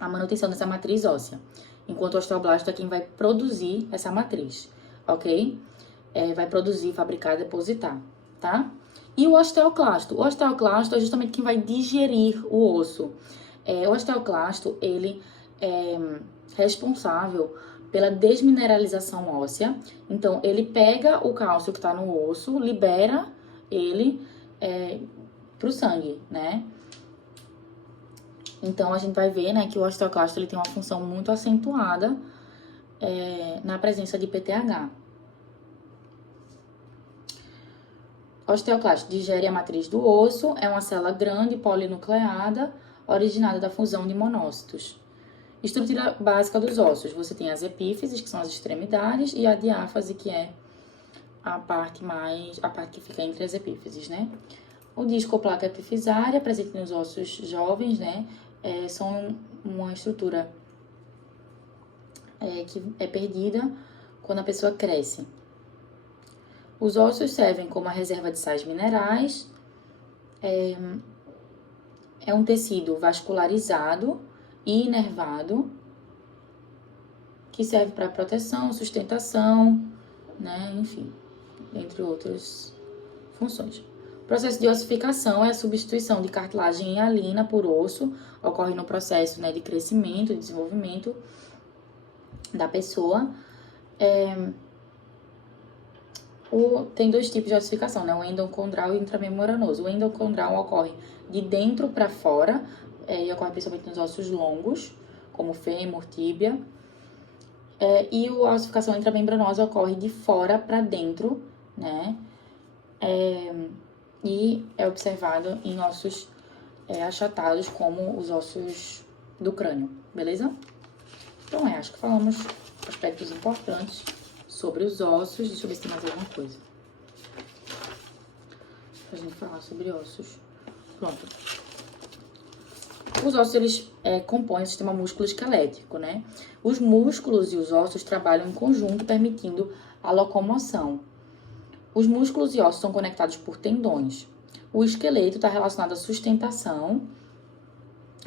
a manutenção dessa matriz óssea. Enquanto o osteoblasto é quem vai produzir essa matriz, ok? Vai produzir, fabricar, depositar, tá? E o osteoclasto? O osteoclasto é justamente quem vai digerir o osso. O osteoclasto, ele é responsável pela desmineralização óssea. Então, ele pega o cálcio que está no osso, libera ele para o sangue, né? Então, a gente vai ver, né, que o osteoclasto ele tem uma função muito acentuada na presença de PTH. O osteoclasto digere a matriz do osso, é uma célula grande, polinucleada, originada da fusão de monócitos. Estrutura básica dos ossos. Você tem as epífises, que são as extremidades, e a diáfase, que é a parte que fica entre as epífises, né? O disco ou placa epifisária, presente nos ossos jovens, né? São uma estrutura que é perdida quando a pessoa cresce. Os ossos servem como a reserva de sais minerais. É um tecido vascularizado e inervado, que serve para proteção, sustentação, né? Enfim, entre outras funções. O processo de ossificação é a substituição de cartilagem em hialina por osso, ocorre no processo, né, de crescimento e desenvolvimento da pessoa. Tem dois tipos de ossificação, né? O endocondral e o intramembranoso. O endocondral ocorre de dentro para fora e ocorre principalmente nos ossos longos, como fêmur, tíbia. E a ossificação intramembranosa ocorre de fora para dentro, né? E é observado em ossos achatados, como os ossos do crânio, beleza? Então, acho que falamos aspectos importantes sobre os ossos. Deixa eu ver se tem mais alguma coisa pra gente falar sobre ossos. Pronto. Os ossos, eles compõem o sistema músculo-esquelético, né? Os músculos e os ossos trabalham em conjunto, permitindo a locomoção. Os músculos e ossos são conectados por tendões. O esqueleto está relacionado à sustentação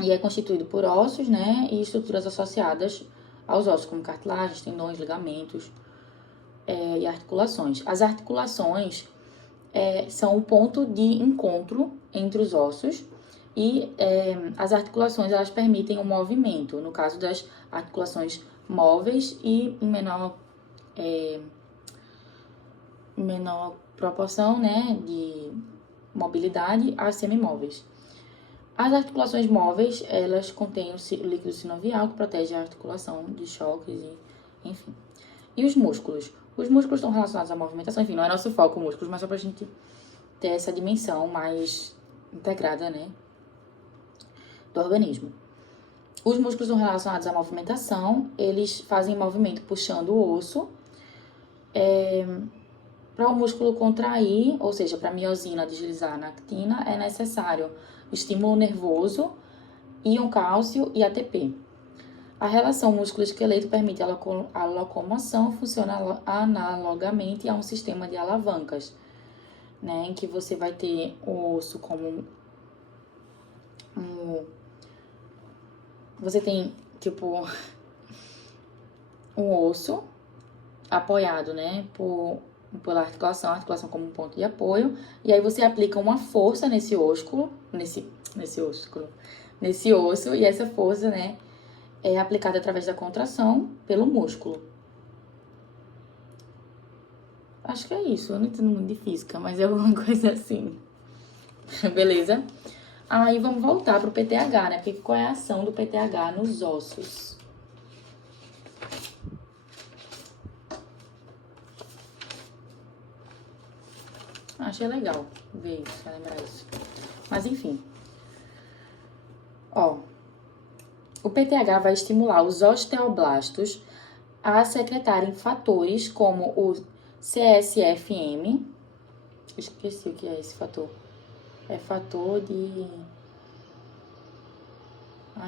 e é constituído por ossos, né? E estruturas associadas aos ossos, como cartilagens, tendões, ligamentos e articulações. As articulações são o ponto de encontro entre os ossos e as articulações, elas permitem o movimento, no caso das articulações móveis e em menor proporção, né, de mobilidade, as semimóveis. As articulações móveis, elas contêm o líquido sinovial, que protege a articulação de choques, enfim. E os músculos? Os músculos estão relacionados à movimentação, enfim, não é nosso foco músculos, mas só pra gente ter essa dimensão mais integrada, né, do organismo. Os músculos são relacionados à movimentação, eles fazem movimento puxando o osso. Para o músculo contrair, ou seja, para a miosina deslizar na actina, é necessário estímulo nervoso, íon cálcio e ATP. A relação músculo-esqueleto permite a locomoção, funciona analogamente a um sistema de alavancas, né, em que você vai ter o osso como você tem, tipo, um osso apoiado, né, pela articulação, a articulação como um ponto de apoio, e aí você aplica uma força nesse osso, e essa força, né, é aplicada através da contração pelo músculo. Acho que é isso, eu não entendo muito de física, mas é alguma coisa assim. Beleza? Aí vamos voltar pro PTH, né, porque qual é a ação do PTH nos ossos? Achei legal ver isso, lembrar isso. Mas enfim. Ó, o PTH vai estimular os osteoblastos a secretarem fatores como o CSFM. Esqueci o que é esse fator. É fator de...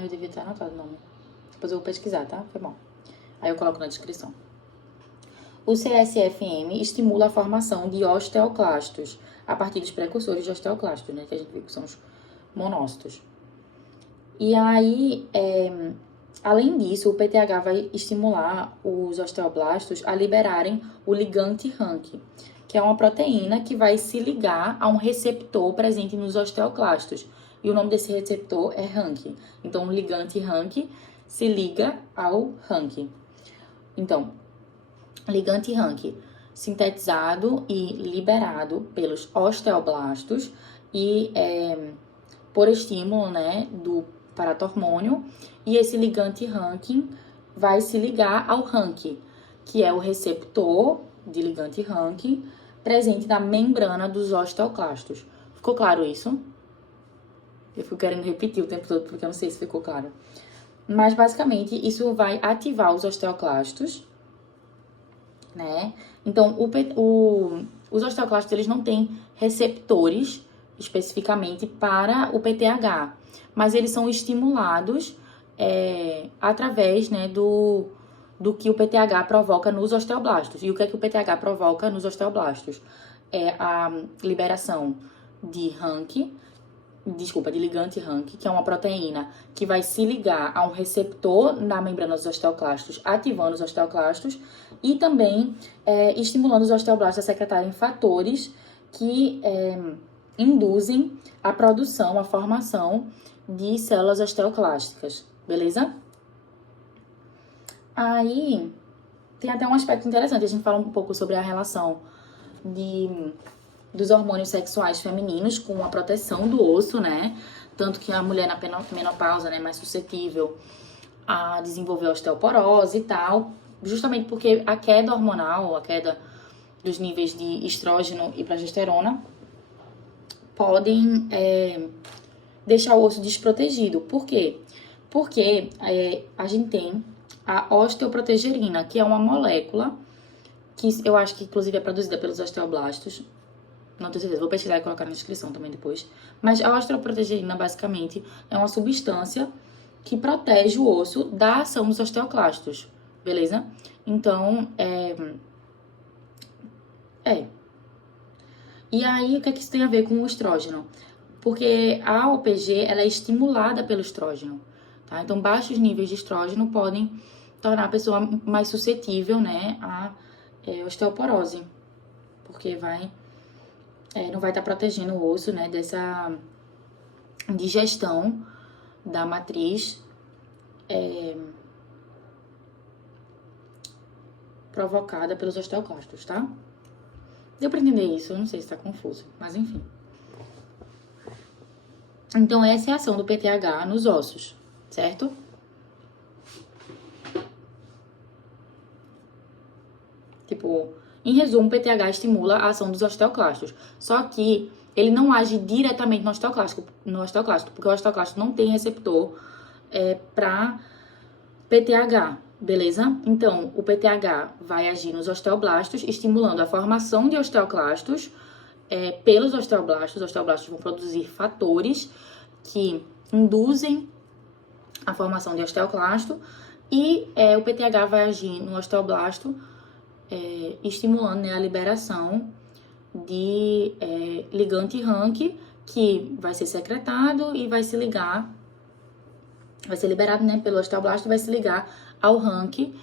eu devia ter anotado o nome. Depois eu vou pesquisar, tá? Foi bom. Aí eu coloco na descrição. O CSFM estimula a formação de osteoclastos, a partir dos precursores de osteoclastos, né? Que a gente viu que são os monócitos. E aí, além disso, o PTH vai estimular os osteoblastos a liberarem o ligante Rank, que é uma proteína que vai se ligar a um receptor presente nos osteoclastos. E o nome desse receptor é Rank. Então, o ligante Rank se liga ao Rank. Então, ligante Rank sintetizado e liberado pelos osteoblastos e por estímulo, né, do paratormônio, e esse ligante Rank vai se ligar ao Rank, que é o receptor de ligante Rank presente na membrana dos osteoclastos. Ficou claro isso? Eu fico querendo repetir o tempo todo porque eu não sei se ficou claro. Mas basicamente isso vai ativar os osteoclastos, né? Então os osteoclastos eles não têm receptores especificamente para o PTH, mas eles são estimulados através, né, do que o PTH provoca nos osteoblastos. E o que é que o PTH provoca nos osteoblastos? É a liberação de ligante Rank, que é uma proteína que vai se ligar a um receptor na membrana dos osteoclastos, ativando os osteoclastos, e também estimulando os osteoblastos a secretarem fatores que induzem a produção, a formação de células osteoclásticas, beleza? Aí, tem até um aspecto interessante, a gente fala um pouco sobre a relação dos hormônios sexuais femininos com a proteção do osso, né? Tanto que a mulher na menopausa, né, é mais suscetível a desenvolver osteoporose e tal, justamente porque a queda hormonal, a queda dos níveis de estrógeno e progesterona podem deixar o osso desprotegido. Por quê? Porque a gente tem a osteoprotegerina, que é uma molécula que eu acho que inclusive é produzida pelos osteoblastos. Não tenho certeza, vou pesquisar e colocar na descrição também depois. Mas a osteoprotegerina, basicamente, é uma substância que protege o osso da ação dos osteoclastos, beleza? Então, E aí, o que é que isso tem a ver com o estrógeno? Porque a OPG, ela é estimulada pelo estrógeno, tá? Então, baixos níveis de estrógeno podem tornar a pessoa mais suscetível, né, a osteoporose. Porque não vai estar protegendo o osso, né, dessa digestão da matriz provocada pelos osteoclastos, tá? Deu pra entender isso? Eu não sei se tá confuso, mas enfim. Então, essa é a ação do PTH nos ossos, certo? Tipo, em resumo, o PTH estimula a ação dos osteoclastos. Só que ele não age diretamente no osteoclasto, porque o osteoclasto não tem receptor para PTH, beleza? Então, o PTH vai agir nos osteoblastos, estimulando a formação de osteoclastos pelos osteoblastos. Os osteoblastos vão produzir fatores que induzem a formação de osteoclasto e o PTH vai agir no osteoblasto, estimulando, né, a liberação de ligante Rank, que vai ser secretado e vai se ligar, vai ser liberado, né, pelo osteoblasto e vai se ligar ao Rank,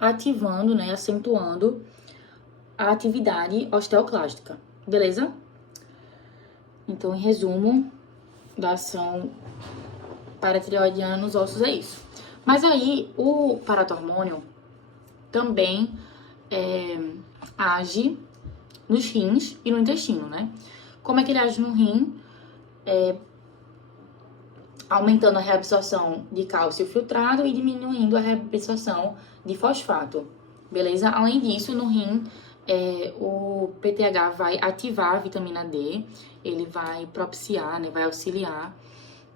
ativando, né, acentuando a atividade osteoclástica, beleza? Então, em resumo, da ação paratireoidiana nos ossos é isso. Mas aí, o paratormônio também age nos rins e no intestino, né? Como é que ele age no rim? Aumentando a reabsorção de cálcio filtrado e diminuindo a reabsorção de fosfato, beleza? Além disso, no rim, o PTH vai ativar a vitamina D, ele vai propiciar, né, vai auxiliar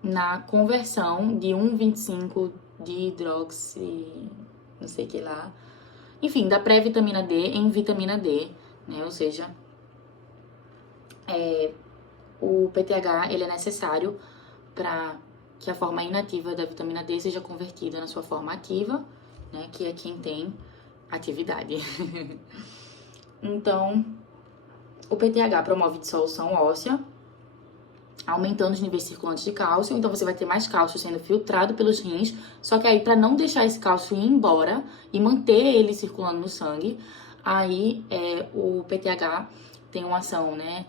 na conversão de 1,25 de hidroxi, não sei o que lá, enfim, da pré-vitamina D em vitamina D, né? Ou seja, o PTH ele é necessário para que a forma inativa da vitamina D seja convertida na sua forma ativa, né? Que é quem tem atividade. Então, o PTH promove dissolução óssea, aumentando os níveis circulantes de cálcio. Então, você vai ter mais cálcio sendo filtrado pelos rins. Só que aí, para não deixar esse cálcio ir embora e manter ele circulando no sangue, aí o PTH tem uma ação, né,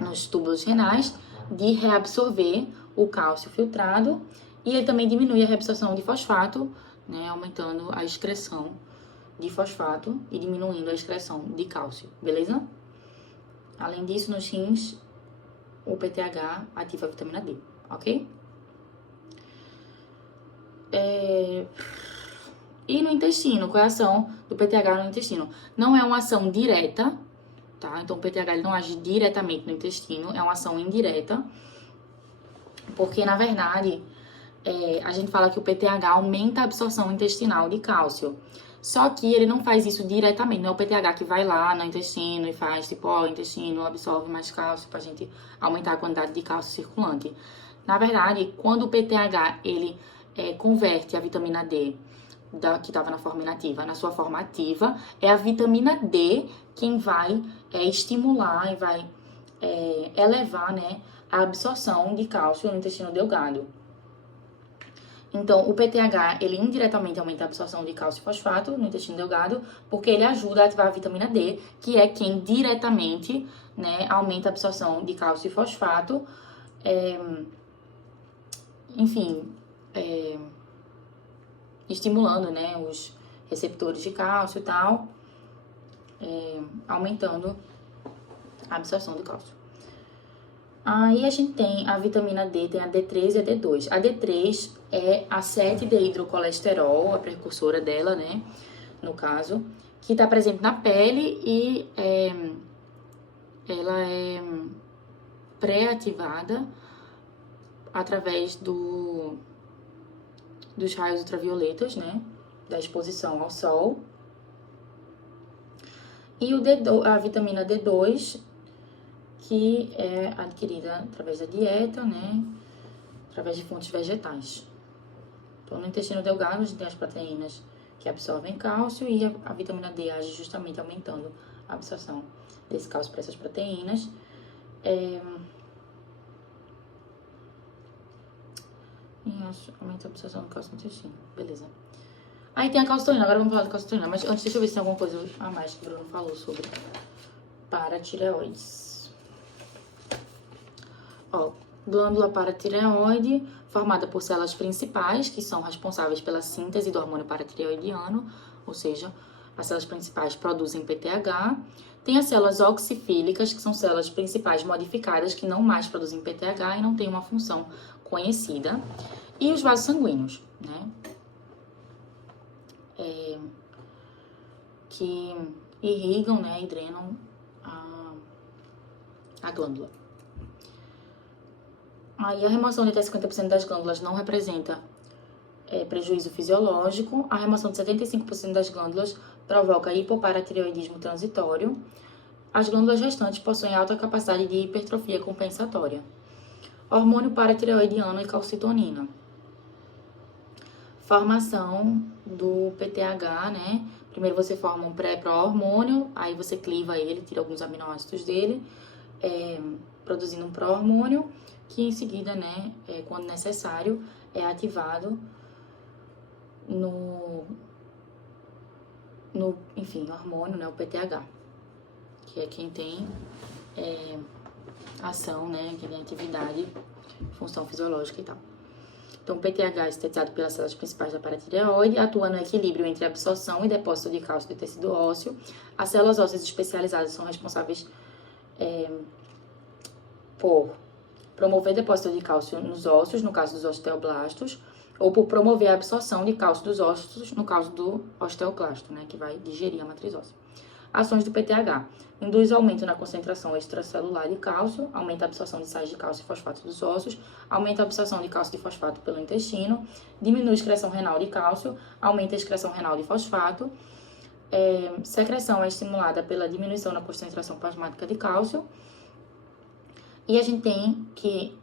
nos túbulos renais de reabsorver o cálcio filtrado. E ele também diminui a reabsorção de fosfato, né, aumentando a excreção de fosfato e diminuindo a excreção de cálcio, beleza? Além disso, nos rins, o PTH ativa a vitamina D, ok? E no intestino, qual é a ação do PTH no intestino? Não é uma ação direta, tá? Então, o PTH ele não age diretamente no intestino, é uma ação indireta. Porque, na verdade, a gente fala que o PTH aumenta a absorção intestinal de cálcio. Só que ele não faz isso diretamente, não é o PTH que vai lá no intestino e faz, tipo, o intestino absorve mais cálcio pra gente aumentar a quantidade de cálcio circulante. Na verdade, quando o PTH, ele converte a vitamina D, que estava na forma inativa, na sua forma ativa, é a vitamina D quem vai estimular e vai elevar, né, a absorção de cálcio no intestino delgado. Então, o PTH, ele indiretamente aumenta a absorção de cálcio e fosfato no intestino delgado, porque ele ajuda a ativar a vitamina D, que é quem diretamente, né, aumenta a absorção de cálcio e fosfato, estimulando, né, os receptores de cálcio e tal, aumentando a absorção de cálcio. Aí a gente tem a vitamina D, tem a D3 e a D2. A D3 é a 7-dehidrocolesterol, a precursora dela, né, no caso, que está presente na pele e ela é pré-ativada através dos raios ultravioletas, né, da exposição ao sol. E a vitamina D2, que é adquirida através da dieta, né, através de fontes vegetais. Então, no intestino delgado, a gente tem as proteínas que absorvem cálcio e a vitamina D age justamente aumentando a absorção desse cálcio para essas proteínas. Aumenta a absorção do cálcio no intestino, beleza. Aí tem a calcitonina, agora vamos falar da calcitonina, mas antes deixa eu ver se tem alguma coisa a mais que o Bruno falou sobre paratireoides. Glândula paratireoide, formada por células principais, que são responsáveis pela síntese do hormônio paratireoidiano, ou seja, as células principais produzem PTH. Tem as células oxifílicas, que são células principais modificadas, que não mais produzem PTH e não têm uma função conhecida. E os vasos sanguíneos, né? Que irrigam, né, e drenam a glândula. Aí a remoção de até 50% das glândulas não representa prejuízo fisiológico. A remoção de 75% das glândulas provoca hipoparatireoidismo transitório. As glândulas restantes possuem alta capacidade de hipertrofia compensatória. Hormônio paratireoidiano e calcitonina. Formação do PTH, né? Primeiro você forma um pré-pró-hormônio, aí você cliva ele, tira alguns aminoácidos dele, produzindo um pró-hormônio, que em seguida, né, quando necessário, é ativado no hormônio, né, o PTH, que é quem tem ação, né, que tem atividade, função fisiológica e tal. Então, o PTH é sintetizado pelas células principais da paratireoide, atua no equilíbrio entre absorção e depósito de cálcio do tecido ósseo. As células ósseas especializadas são responsáveis por promover depósito de cálcio nos ossos, no caso dos osteoblastos, ou por promover a absorção de cálcio dos ossos, no caso do osteoclasto, né, que vai digerir a matriz óssea. Ações do PTH. Induz aumento na concentração extracelular de cálcio, aumenta a absorção de sais de cálcio e fosfato dos ossos, aumenta a absorção de cálcio e fosfato pelo intestino, diminui a excreção renal de cálcio, aumenta a excreção renal de fosfato. Secreção é estimulada pela diminuição na concentração plasmática de cálcio. E a gente tem que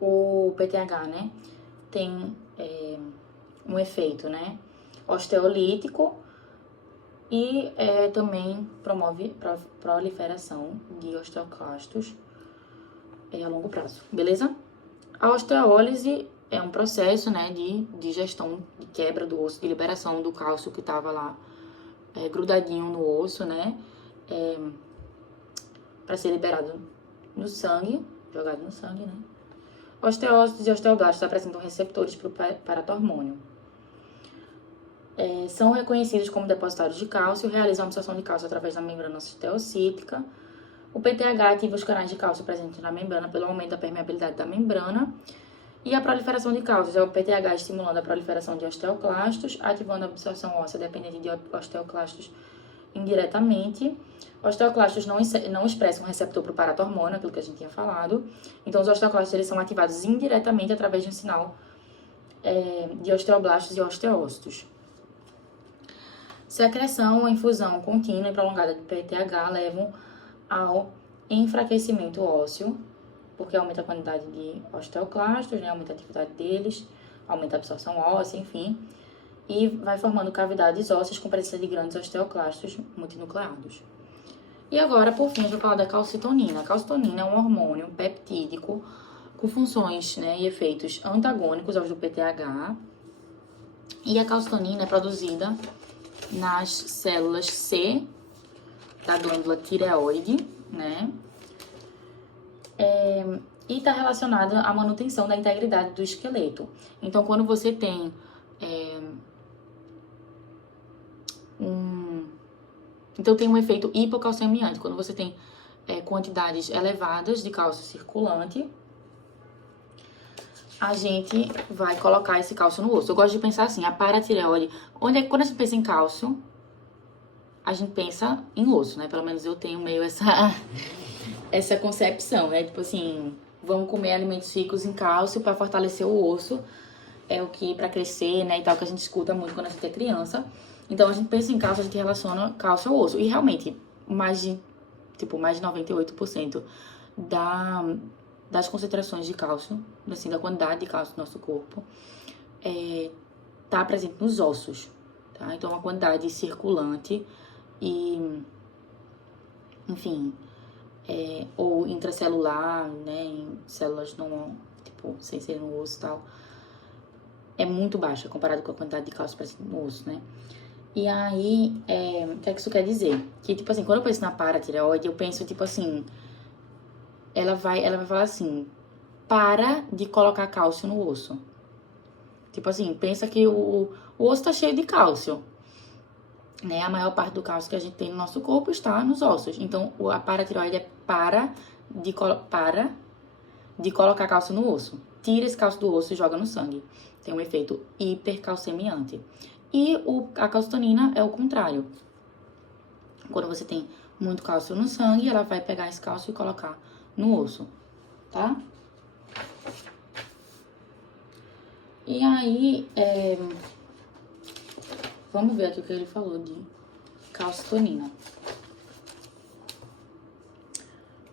o PTH, né, tem um efeito, né, osteolítico e também promove proliferação de osteoclastos a longo prazo, beleza? A osteólise é um processo, né, de digestão, de quebra do osso, de liberação do cálcio que estava lá grudadinho no osso, né, para ser liberado no sangue, jogado no sangue, né? Osteócitos e osteoblastos apresentam receptores para o paratormônio. São reconhecidos como depositários de cálcio, realizam a absorção de cálcio através da membrana osteocítica. O PTH ativa os canais de cálcio presentes na membrana pelo aumento da permeabilidade da membrana. E a proliferação de cálcios é o PTH estimulando a proliferação de osteoclastos, ativando a absorção óssea dependente de osteoclastos indiretamente. Osteoclastos não expressam receptor para o paratormônio, aquilo que a gente tinha falado. Então, os osteoclastos eles são ativados indiretamente através de um sinal de osteoblastos e osteócitos. Secreção ou infusão contínua e prolongada de PTH levam ao enfraquecimento ósseo, porque aumenta a quantidade de osteoclastos, né, aumenta a atividade deles, aumenta a absorção óssea, enfim, e vai formando cavidades ósseas com presença de grandes osteoclastos multinucleados. E agora, por fim, eu vou falar da calcitonina. A calcitonina é um hormônio peptídico com funções, né, e efeitos antagônicos aos do PTH. E a calcitonina é produzida nas células C da glândula tireoide, né? E está relacionada à manutenção da integridade do esqueleto. Então, quando você tem Então, tem um efeito hipocalcemiante. Quando você tem quantidades elevadas de cálcio circulante, a gente vai colocar esse cálcio no osso. Eu gosto de pensar assim, a paratireoide... Quando a gente pensa em cálcio, a gente pensa em osso, né? Pelo menos eu tenho meio essa concepção, né? Tipo assim, vamos comer alimentos ricos em cálcio para fortalecer o osso. É o que, para crescer, né? E tal, que a gente escuta muito quando a gente é criança. Então, a gente pensa em cálcio, a gente relaciona cálcio ao osso. E realmente, mais de 98% das concentrações de cálcio, assim, da quantidade de cálcio do nosso corpo, tá presente nos ossos, tá? Então, uma quantidade circulante e, enfim, ou intracelular, né, em células sem ser no osso e tal, é muito baixa comparado com a quantidade de cálcio presente no osso, né? E aí, o que é que isso quer dizer? Que, tipo assim, quando eu penso na paratireoide, eu penso, tipo assim, ela vai falar assim, para de colocar cálcio no osso. Tipo assim, pensa que o osso tá cheio de cálcio. né? A maior parte do cálcio que a gente tem no nosso corpo está nos ossos. Então, a paratireoide é para de colocar cálcio no osso. Tira esse cálcio do osso e joga no sangue. Tem um efeito hipercalcemiante. E a calcitonina é o contrário. Quando você tem muito cálcio no sangue, ela vai pegar esse cálcio e colocar no osso, tá? E aí, vamos ver aqui o que ele falou de calcitonina.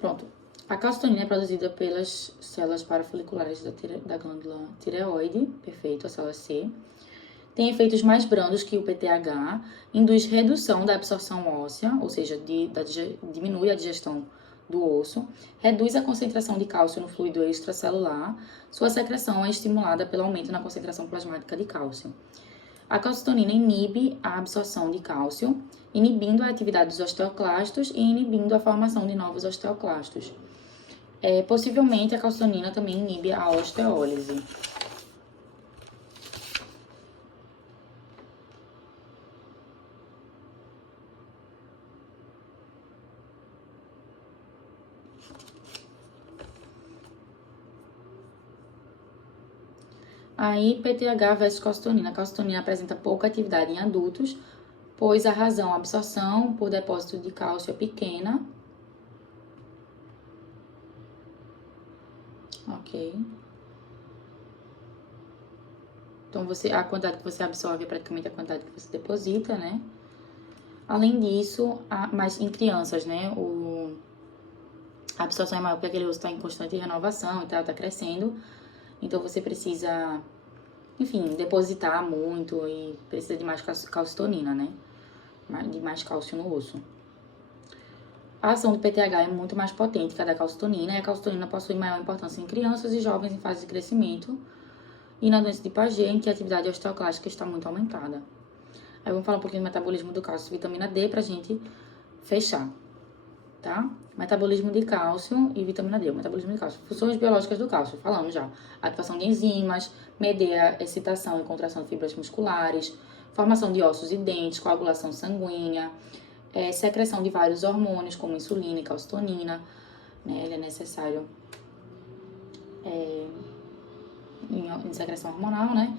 Pronto. A calcitonina é produzida pelas células parafoliculares da glândula tireoide, perfeito, a célula C. Tem efeitos mais brandos que o PTH, induz redução da absorção óssea, ou seja, diminui a digestão do osso, reduz a concentração de cálcio no fluido extracelular, sua secreção é estimulada pelo aumento na concentração plasmática de cálcio. A calcitonina inibe a absorção de cálcio, inibindo a atividade dos osteoclastos e inibindo a formação de novos osteoclastos. Possivelmente, a calcitonina também inibe a osteólise. Aí, PTH versus calcitonina. A calcitonina apresenta pouca atividade em adultos, pois a razão absorção por depósito de cálcio é pequena. Ok. Então, a quantidade que você absorve é praticamente a quantidade que você deposita, né? Além disso, mas em crianças, né? A absorção é maior porque aquele osso está em constante renovação e tal, tá crescendo. Então, você precisa, enfim, depositar muito e precisa de mais calcitonina, né? De mais cálcio no osso. A ação do PTH é muito mais potente que a da calcitonina, e a calcitonina possui maior importância em crianças e jovens em fase de crescimento e na doença de Paget, em que a atividade osteoclástica está muito aumentada. Aí vamos falar um pouquinho do metabolismo do cálcio e vitamina D pra gente fechar, tá? Metabolismo de cálcio e vitamina D, o metabolismo de cálcio. Funções biológicas do cálcio, falamos já. Ativação de enzimas, medir a excitação e contração de fibras musculares, formação de ossos e dentes, coagulação sanguínea, secreção de vários hormônios, como insulina e calcitonina, né? Ele é necessário em secreção hormonal, né?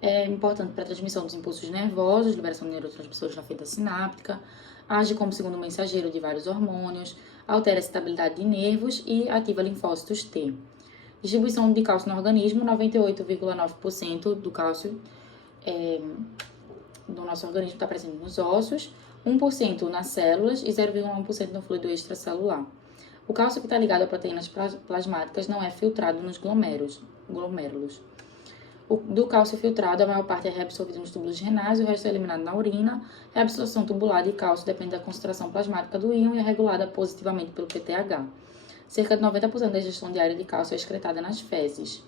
É importante para a transmissão dos impulsos nervosos, liberação de neurotransmissores na fenda sináptica, age como segundo mensageiro de vários hormônios, altera a estabilidade de nervos e ativa linfócitos T. Distribuição de cálcio no organismo, 98,9% do cálcio do nosso organismo está presente nos ossos, 1% nas células e 0,1% no fluido extracelular. O cálcio que está ligado a proteínas plasmáticas não é filtrado nos glomérulos. Do cálcio filtrado, a maior parte é reabsorvido nos túbulos renais e o resto é eliminado na urina. A absorção tubular de cálcio depende da concentração plasmática do íon e é regulada positivamente pelo PTH. Cerca de 90% da ingestão diária de cálcio é excretada nas fezes.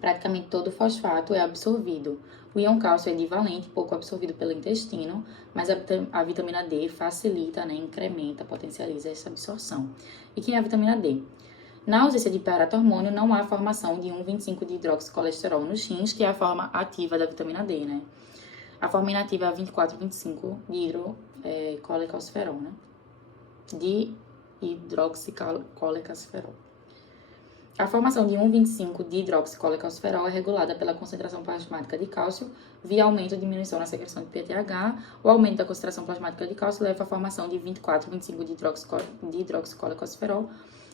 Praticamente todo o fosfato é absorvido. O íon cálcio é divalente, pouco absorvido pelo intestino, mas a vitamina D facilita, né, incrementa, potencializa essa absorção. E quem é a vitamina D? Na ausência de paratormônio, não há formação de 1,25 de hidroxicolesterol nos rins, que é a forma ativa da vitamina D, né? A forma inativa é 24,25 de hidrocolecalciferol, né? De hidroxicolecalciferol. A formação de 1,25 de hidroxicolecalciferol é regulada pela concentração plasmática de cálcio via aumento ou diminuição na secreção de PTH. O aumento da concentração plasmática de cálcio leva à formação de 24,25 de hidroxicolecalciferol,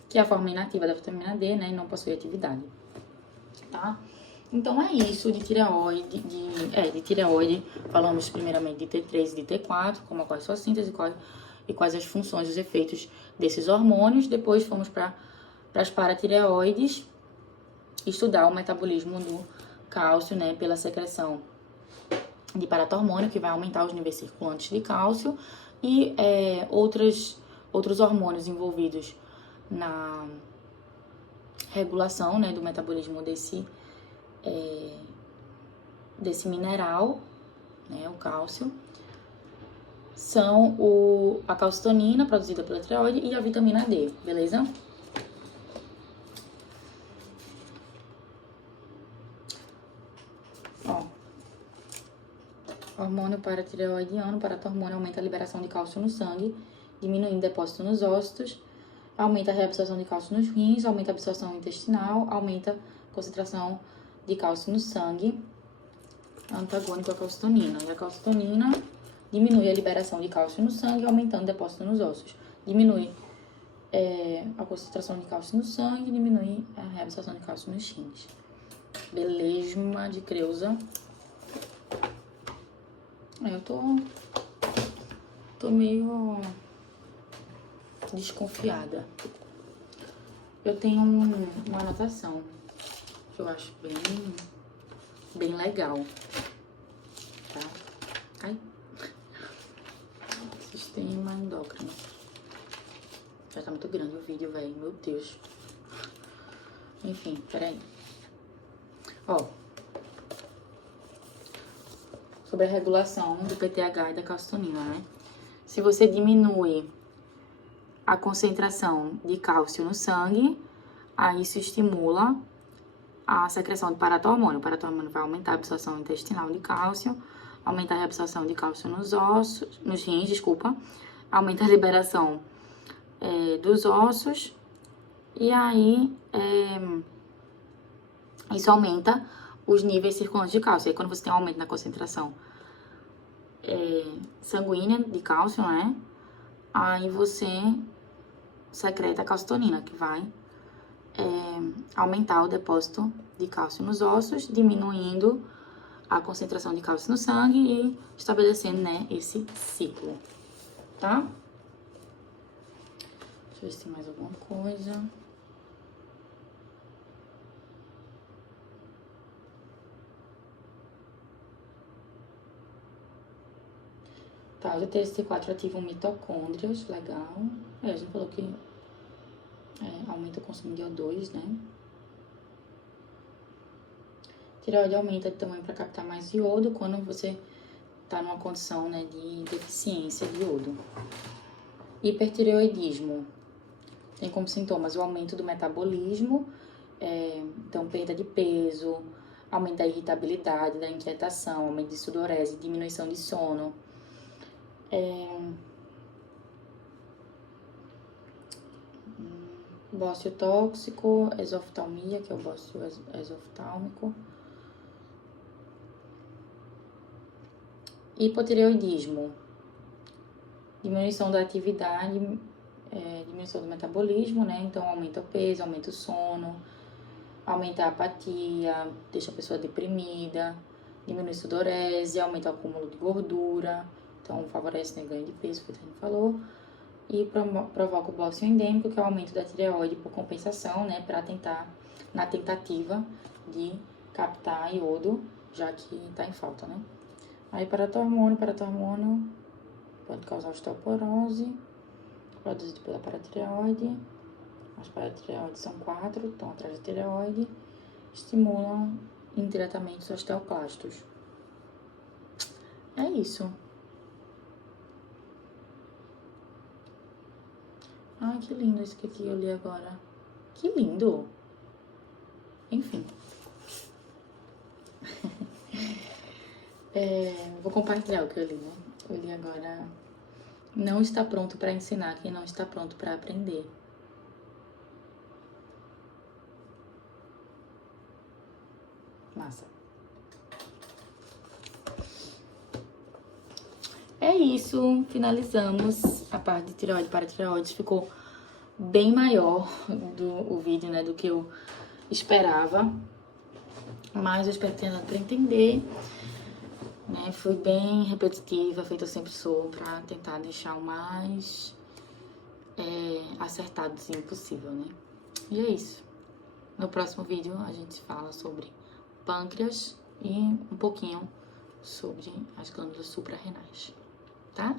que é a forma inativa da vitamina D, né, e não possui atividade, tá? Então, é isso de tireoide, de tireoide. Falamos primeiramente de T3 e de T4, como ocorre sua síntese e quais as funções, os efeitos desses hormônios. Depois fomos para as paratireoides, estudar o metabolismo do cálcio, né, pela secreção de paratormônio, que vai aumentar os níveis circulantes de cálcio, e outros hormônios envolvidos na regulação, né, do metabolismo desse mineral, né, o cálcio, são a calcitonina, produzida pela tireoide, e a vitamina D, beleza? Ó, hormônio paratireoidiano. O paratormônio aumenta a liberação de cálcio no sangue, diminuindo o depósito nos ossos, aumenta a reabsorção de cálcio nos rins, aumenta a absorção intestinal, aumenta a concentração de cálcio no sangue, antagônico à calcitonina. E a calcitonina diminui a liberação de cálcio no sangue, aumentando o depósito nos ossos. Diminui a concentração de cálcio no sangue, diminui a reabsorção de cálcio nos rins. Belesma de Creuza. Eu tô meio desconfiada. Eu tenho uma anotação que eu acho bem legal, tá? Ai. Sistema endócrino. Já tá muito grande o vídeo, velho. Meu Deus. Enfim, peraí. Ó. Sobre a regulação do PTH e da calcitonina, né? Se você diminui a concentração de cálcio no sangue, aí isso estimula a secreção de paratormônio. O paratormônio vai aumentar a absorção intestinal de cálcio, aumenta a reabsorção de cálcio nos ossos, nos rins, desculpa, aumenta a liberação dos ossos, e aí isso aumenta os níveis circulantes de cálcio. Aí quando você tem um aumento na concentração sanguínea de cálcio, né, aí você secreta a calcitonina, que vai aumentar o depósito de cálcio nos ossos, diminuindo a concentração de cálcio no sangue e estabelecendo, né, esse ciclo, tá? Deixa eu ver se tem mais alguma coisa. Tá, o TST4 ativa mitocôndrias, legal. A gente falou que aumenta o consumo de O2, né? Tireoide aumenta de tamanho para captar mais iodo quando você tá numa condição, né, de deficiência de iodo. Hipertireoidismo tem como sintomas o aumento do metabolismo, então perda de peso, aumento da irritabilidade, da inquietação, aumento de sudorese, diminuição de sono. Bócio tóxico, exoftalmia, que é o bócio exoftálmico. Hipotireoidismo, diminuição da atividade, diminuição do metabolismo, né? Então aumenta o peso, aumenta o sono, aumenta a apatia, deixa a pessoa deprimida, diminui a sudorese, aumenta o acúmulo de gordura, então favorece, né, ganho de peso, que a gente falou. E provoca o bócio endêmico, que é o aumento da tireoide por compensação, né, na tentativa de captar iodo, já que tá em falta, né. Aí paratormônio pode causar osteoporose, produzido pela paratireoide. As paratireoides são 4, estão atrás da tireoide, estimulam indiretamente os osteoclastos. É isso. Ai, que lindo esse que eu li agora. Que lindo! Enfim. Vou compartilhar o que eu li, né? Eu li agora. Não está pronto para ensinar quem não está pronto para aprender. Massa. É isso, finalizamos a parte de tireoide para tireoide. Ficou bem maior o vídeo, né, do que eu esperava. Mas eu espero que tenha dado para entender. Né, fui bem repetitiva, feita eu sempre sou, pra tentar deixar o mais acertadozinho possível, né? E é isso. No próximo vídeo a gente fala sobre pâncreas e um pouquinho sobre as glândulas suprarrenais, tá?